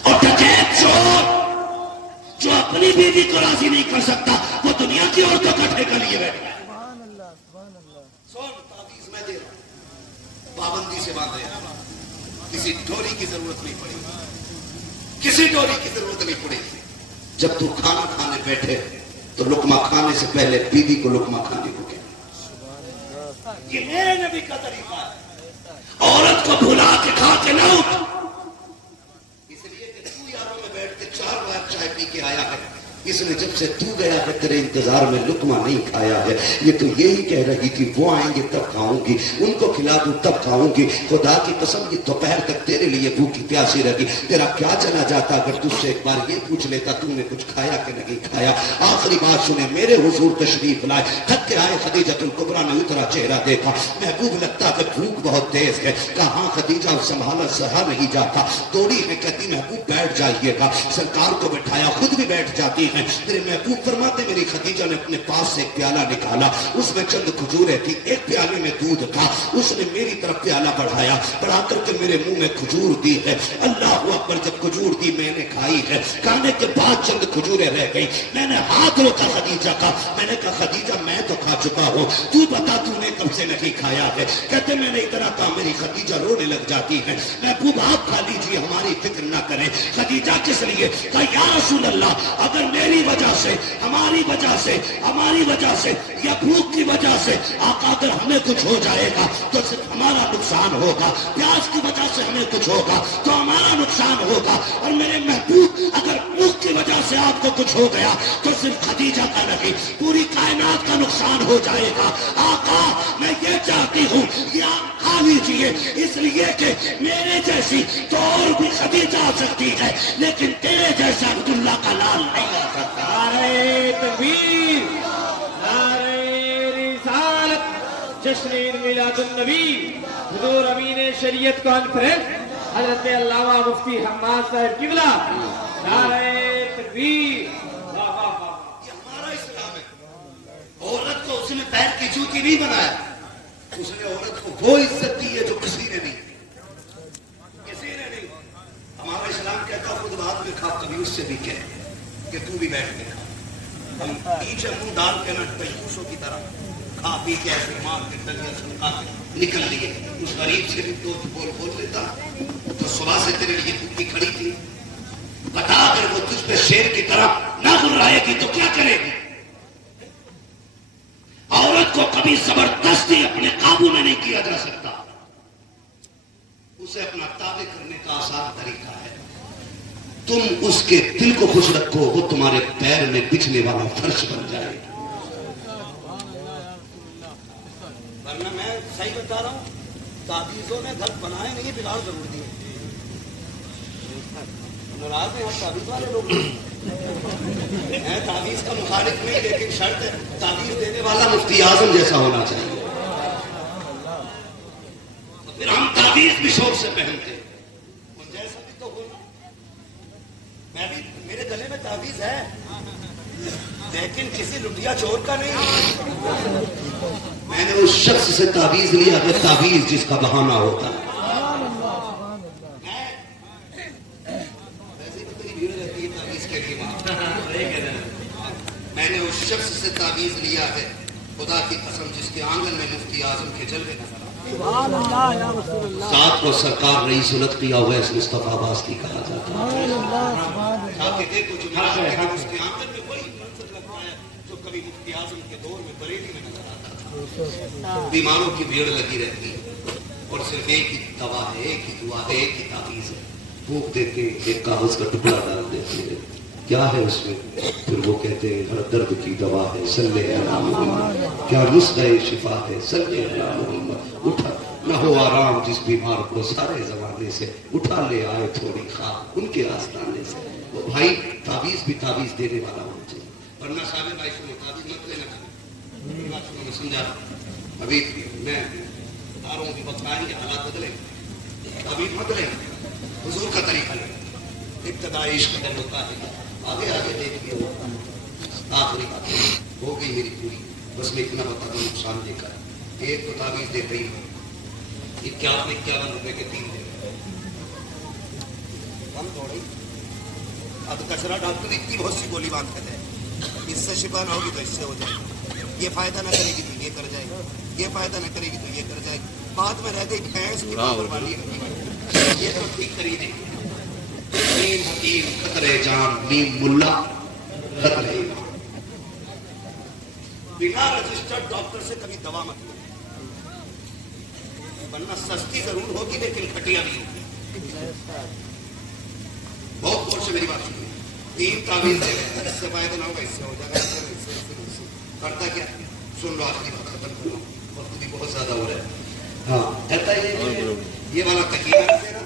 और डकैत चोर जो अपनी बीवी को राजी नहीं कर सकता वो दुनिया की औरतों का ठेका लिए बैठा है। सुन, तावीज मैं दे रहा हूं, पाबंदी से बांध रहे, किसी डोरी की जरूरत नहीं पड़ेगी, किसी डोरी की जरूरत नहीं पड़ेगी। जब तू खाना खाने बैठे तो लुकमा खाने से पहले बीवी को लुकमा खाने को कह, ये मेरे नबी का तरीका है। औरत को भुला के खा के ना उठ, इसलिए कि तू यारों में बैठ के 4 बार चाय पी के आया है, इसने जब से तू गया है तेरे इंतजार में लुकमा नहीं खाया है। ये तो यही कह रही थी वो आएंगे तब खाऊंगी, उनको खिला दूं तब खाऊंगी। खुदा की कसम ये दोपहर तक तेरे लिए भूखी प्यासी रही, तेरा क्या चला जाता अगर तुझसे एक बार ये पूछ लेता तूने कुछ खाया कि नहीं खाया। आखिरी बात सुने, मेरे हुजूर तशरीफ लाए, थक के आए, खदीजतुल कुबरा ने उतरा चेहरा देखा, महबूब लगता कि भूख बहुत तेज है। कहा खदीजा संभाला सहा नहीं जाता, दौड़ी है, कहती महबूब बैठ जाइएगा। सरकार को बैठाया, खुद भी बैठ जाती है। हैं। मेरे महबूब फरमाते मेरी खदीजा ने अपने पास से एक प्याला निकाला, उसमें चंद खजूरें थी, एक प्याले में दूध था, उसने मेरी तरफ प्याला बढ़ाया, बढ़ा करके मेरे मुंह में खजूर दी है। अल्लाह अकबर, जब खजूर दी मैंने खाई है, खाने के बाद चंद खजूरें रह गई, मैंने हाथ रोका खदीजा का, मैंने कहा खदीजा मैं तो खा चुका हूँ, तू बता तूने कब से नहीं खाया है। कहते मैंने इतना कहा, मेरी खदीजा रोने लग जाती है। महबूब आप खा लीजिए, हमारी फिक्र ना करें। खदीजा किस लिए? कहा या रसूल अल्लाह, अगर मेरी वजह से, हमारी वजह से, हमारी वजह से या भूख की वजह से आका अगर हमें कुछ हो जाएगा तो सिर्फ हमारा नुकसान होगा, प्यास की वजह से हमें कुछ होगा तो हमारा नुकसान होगा, और मेरे महबूब अगर भूख की वजह से आपको कुछ हो गया तो सिर्फ खदीजा का नहीं, पूरी कायनात का नुकसान हो जाएगा। आका मैं ये चाहती हूँ कि आप खा लीजिए, इसलिए कि मेरे जैसी तो और भी खदीजा आ सकती है, लेकिन तेरे जैसा अब्दुल्ला का लाल नहीं आ सकता। नारे तकबीर, नारे रिसालत, जश्न ईद मिलादुन नबी, हुजूर अमीन शरीयत कॉन्फ्रेंस हजरत अल्लामा मुफ्ती हम्माद साहब किबला, नारे तकबीर। वाह वाह वाह। ये हमारा इस्लाम है। औरत को उसने पैर की जूती नहीं बनाया, उसने औरत को वो इज्जत दी है जो किसी ने नहीं, किसी ने नहीं। हमारा इस्लाम कहता खुद बाद में खा, कभी उससे भी कह कि तू भी बैठ के खा। हम पीछे मुंह डाल के ना तयूसों की तरह खा पी के ऐसे मार के तलिया सुनका के निकल लिए। उस गरीब से भी दो बोल लेता तो सुबह से तेरे लिए भूखी खड़ी थी, बता अगर वो तुझ पे शेर की तरह ना गुर्राएगी तो क्या करेगी? औरत को कभी जबरदस्ती अपने काबू में नहीं किया जा सकता, उसे अपना ताबे करने का आसान तरीका है, तुम उसके दिल को खुश रखो, वो तुम्हारे पैर में बिछने वाला फर्श बन जाए। वरना मैं सही बता रहा हूं, ताबीजों ने घर बनाए नहीं, बिगाड़ जरूर दिए। नाराज हैं हम ताबीज वाले लोग, मैं ताबीज का मुखालिफ नहीं, लेकिन शर्त है ताबीज देने वाला मुफ्ती आजम जैसा होना चाहिए, फिर हम ताबीज भी शौक से पहनते, उन जैसा भी तो होना। मैं भी, मेरे गले में ताबीज है, लेकिन किसी लुटिया चोर का नहीं। मैंने उस शख्स से ताबीज लिया है, ताबीज जिसका बहाना होता है। वैसे भी भीड़ रहती है ताबीज के लिए वहां। मैंने उस शख्स से ताबीज लिया है, खुदा की कसम, जिसके आंगन में मुफ्ती आजम के जलवे नजर आते। साथ को सरकार रईस उलट किया हुआ है, मुस्तफा बास्ती कहा जाता है। देखो जो उसके आंगन में वही मंजर लगता है जो कभी मुफ्ती आजम के दौर में बरेली में नजर आता था। बीमारों की भीड़ लगी रहती है और सिर्फ एक ही दवा है, एक ही दुआ है, एक ही ताबीज है। फूंक देते एक कागज का टुकड़ा डाल देते हैं, क्या है उसमें? फिर वो कहते हैं हर दर्द की दवा है, सल्ले अला मुहम्मद, क्या नुस्ख़े शिफा है, सल्ले अला मुहम्मद। उठा न हो आराम जिस बीमार को सारे जमाने से, उठा ले आए थोड़ी खा उनके आस्ताने से। वो भाई ताबीज भी ताबीज देने वाला होना चाहिए, वरना साबिर भाई सुनो, ताबीज मत लेना, सुनो मैं समझा रहा हूं। अभी मैं बता रहा हूँ कि वक्त आएंगे, हालात बदले, ताबीज मत लें, हुजूर का तरीका लें, इब्तिदाई इश्क कदर होता है, आगे आगे देखिए। वो आखिरी बात हो गई मेरी पूरी, बस मैं इतना बता दूं नुकसान देकर। एक तो ताबीज दे रही हूँ 51 रुपए के 3 दे, कम थोड़ी। अब कचरा डॉक्टर इतनी बहुत सी गोली बांध कर है, इससे शिफा ना होगी तो इससे हो जाएगी, ये फायदा ना करेगी तो ये कर जाएगा, ये फायदा ना करेगी तो ये कर जाएगी, बाद में रह गई भैंस की पावर वाली, ये तो ठीक खरीदे। नीम हकीम खतरे जान, नीम मुल्ला खतरे ईमान। बिना रजिस्टर्ड डॉक्टर से कभी दवा मत लो, वरना सस्ती जरूर होगी लेकिन घटिया नहीं होगी। बहुत गौर से मेरी बात सुनिए, 3 ताबीज दे रहे हैं, इससे फायदा ना होगा, इससे हो जाएगा, इससे करता क्या? सुन लो आखिरी बात खत्म करो, वक्त भी बहुत ज्यादा हो रहा है। हाँ कहता है ये वाला तकिया रख देना,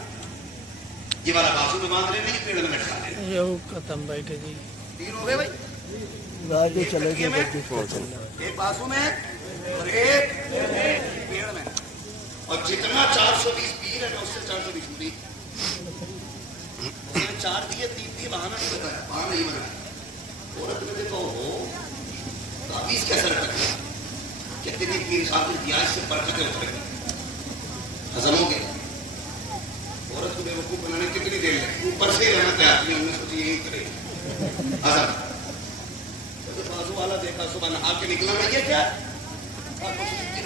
ये वाला बाजू में बांध लेना, ये पेड़ में लटका लेना, ये खत्म बैठे जी, 3 हो गए भाई। आगे चले गए, एक बाजू में और एक पेड़ में, और जितना 420 पीर है ना उससे 420 मुरीद। 4 दिए 3 दिए, बहाना नहीं बताया, बहाना नहीं बनाया। عورت نے دیکھا ہو تعویذ کیسا رکھا کہتے ہیں کہ انسان کی دیاج سے برکتیں اترے ہضم ہو گئے. عورت کو بے وقوف بنانے کتنی دیر لگی اوپر سے رہنا تیار نہیں. ہم نے سوچی یہی کرے ہضم. بازو والا دیکھا صبح نہا کے نکلا میں یہ کیا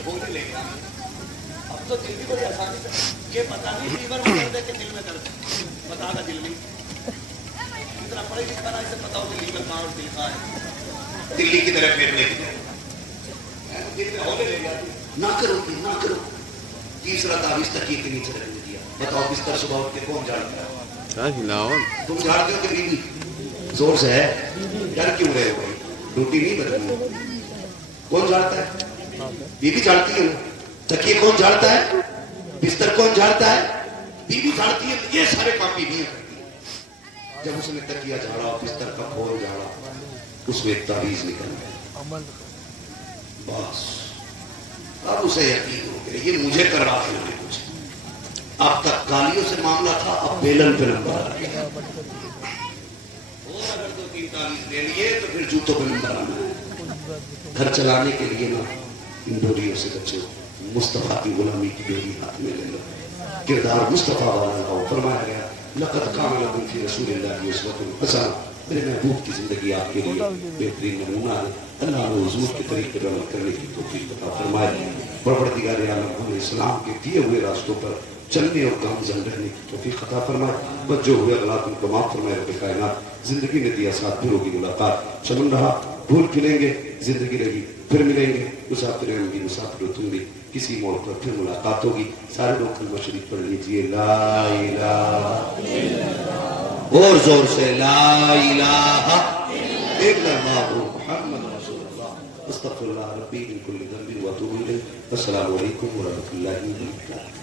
ہونے لے گا. اب تو دل بھی بڑی آسانی سے یہ پتا نہیں لیور میں درد ہے کہ دل میں درد ہے بتا کا دل نہیں. اتنا پڑھے لکھا رہا اسے پتا ہو کہ لیور کہاں اور دل کہاں ہے. دلی کی طرح پھیرنے کی طرح دل میں ہونے لے گیا. نہ کرو نہ کرو. تیسرا تعویذ تکیے کے نیچے رکھ دیا. بتاؤ بستر صبح اٹھ کے کون جھاڑتا ہے؟ تم جھاڑتے ہو کہ بیوی زور سے ہے؟ ڈر کیوں رہے ہو بھائی؟ ڈیوٹی نہیں بدلنی. کون جھاڑتا ہے؟ بیوی جھاڑتی ہے. تکیے کون جھاڑتا ہے؟ بستر کون جھاڑتا ہے؟ بیوی جھاڑتی ہے. یہ سارے کام بیویاں کرتی ہیں. جب اس نے تکیہ جھاڑا بستر کا کھول جھاڑا اس میں تعویذ نکل گیا. بس اب اسے یقین ہو گیا یہ مجھے کر رہا ہے کچھ. اب تک گالیوں سے معاملہ تھا اب بیلن پہ نمبر آ گیا. اور اگر 2-3 تعویذ لے لیے تو پھر جوتوں پہ نمبر آنا ہے. گھر چلانے کے لیے نا ان ڈوریوں سے بچو. مصطفیٰ کی غلامی کی ڈوری ہاتھ میں لے لو. کردار مصطفیٰ والا لاؤ. فرمایا گیا لقد کان لکم فی رسول اللہ اسوۃ حسنہ. میرے محبوب کی زندگی آپ کے لیے بہترین نمونہ ہے. اللہ نے حضور کے طریقے پر عمل کرنے کی توفیق عطا فرمائے. پروردگار عالم ہمیں اسلام کے دیے ہوئے راستوں پر چلنے اور گامزن رہنے کی توفیق عطا فرمائے. بس جو ہوئے غلط ان کو معاف فرمائے. رب کائنات زندگی نے دیا ساتھ پھر ہوگی ملاقات. چمن رہا بھول کھلیں گے زندگی رہی پھر ملیں گے. مسافر ہوں گی مسافر تم بھی کسی موڑ پر پھر ملاقات ہوگی. سارے لوگ کلمہ شریف پڑھ لیجیے. لا الہ اور زور سے لا الہ الا اللہ محمد رسول اللہ. استغفر اللہ ربی من کل ذنب واتوب الیہ. السلام علیکم ورحمۃ اللہ وبرکاتہ.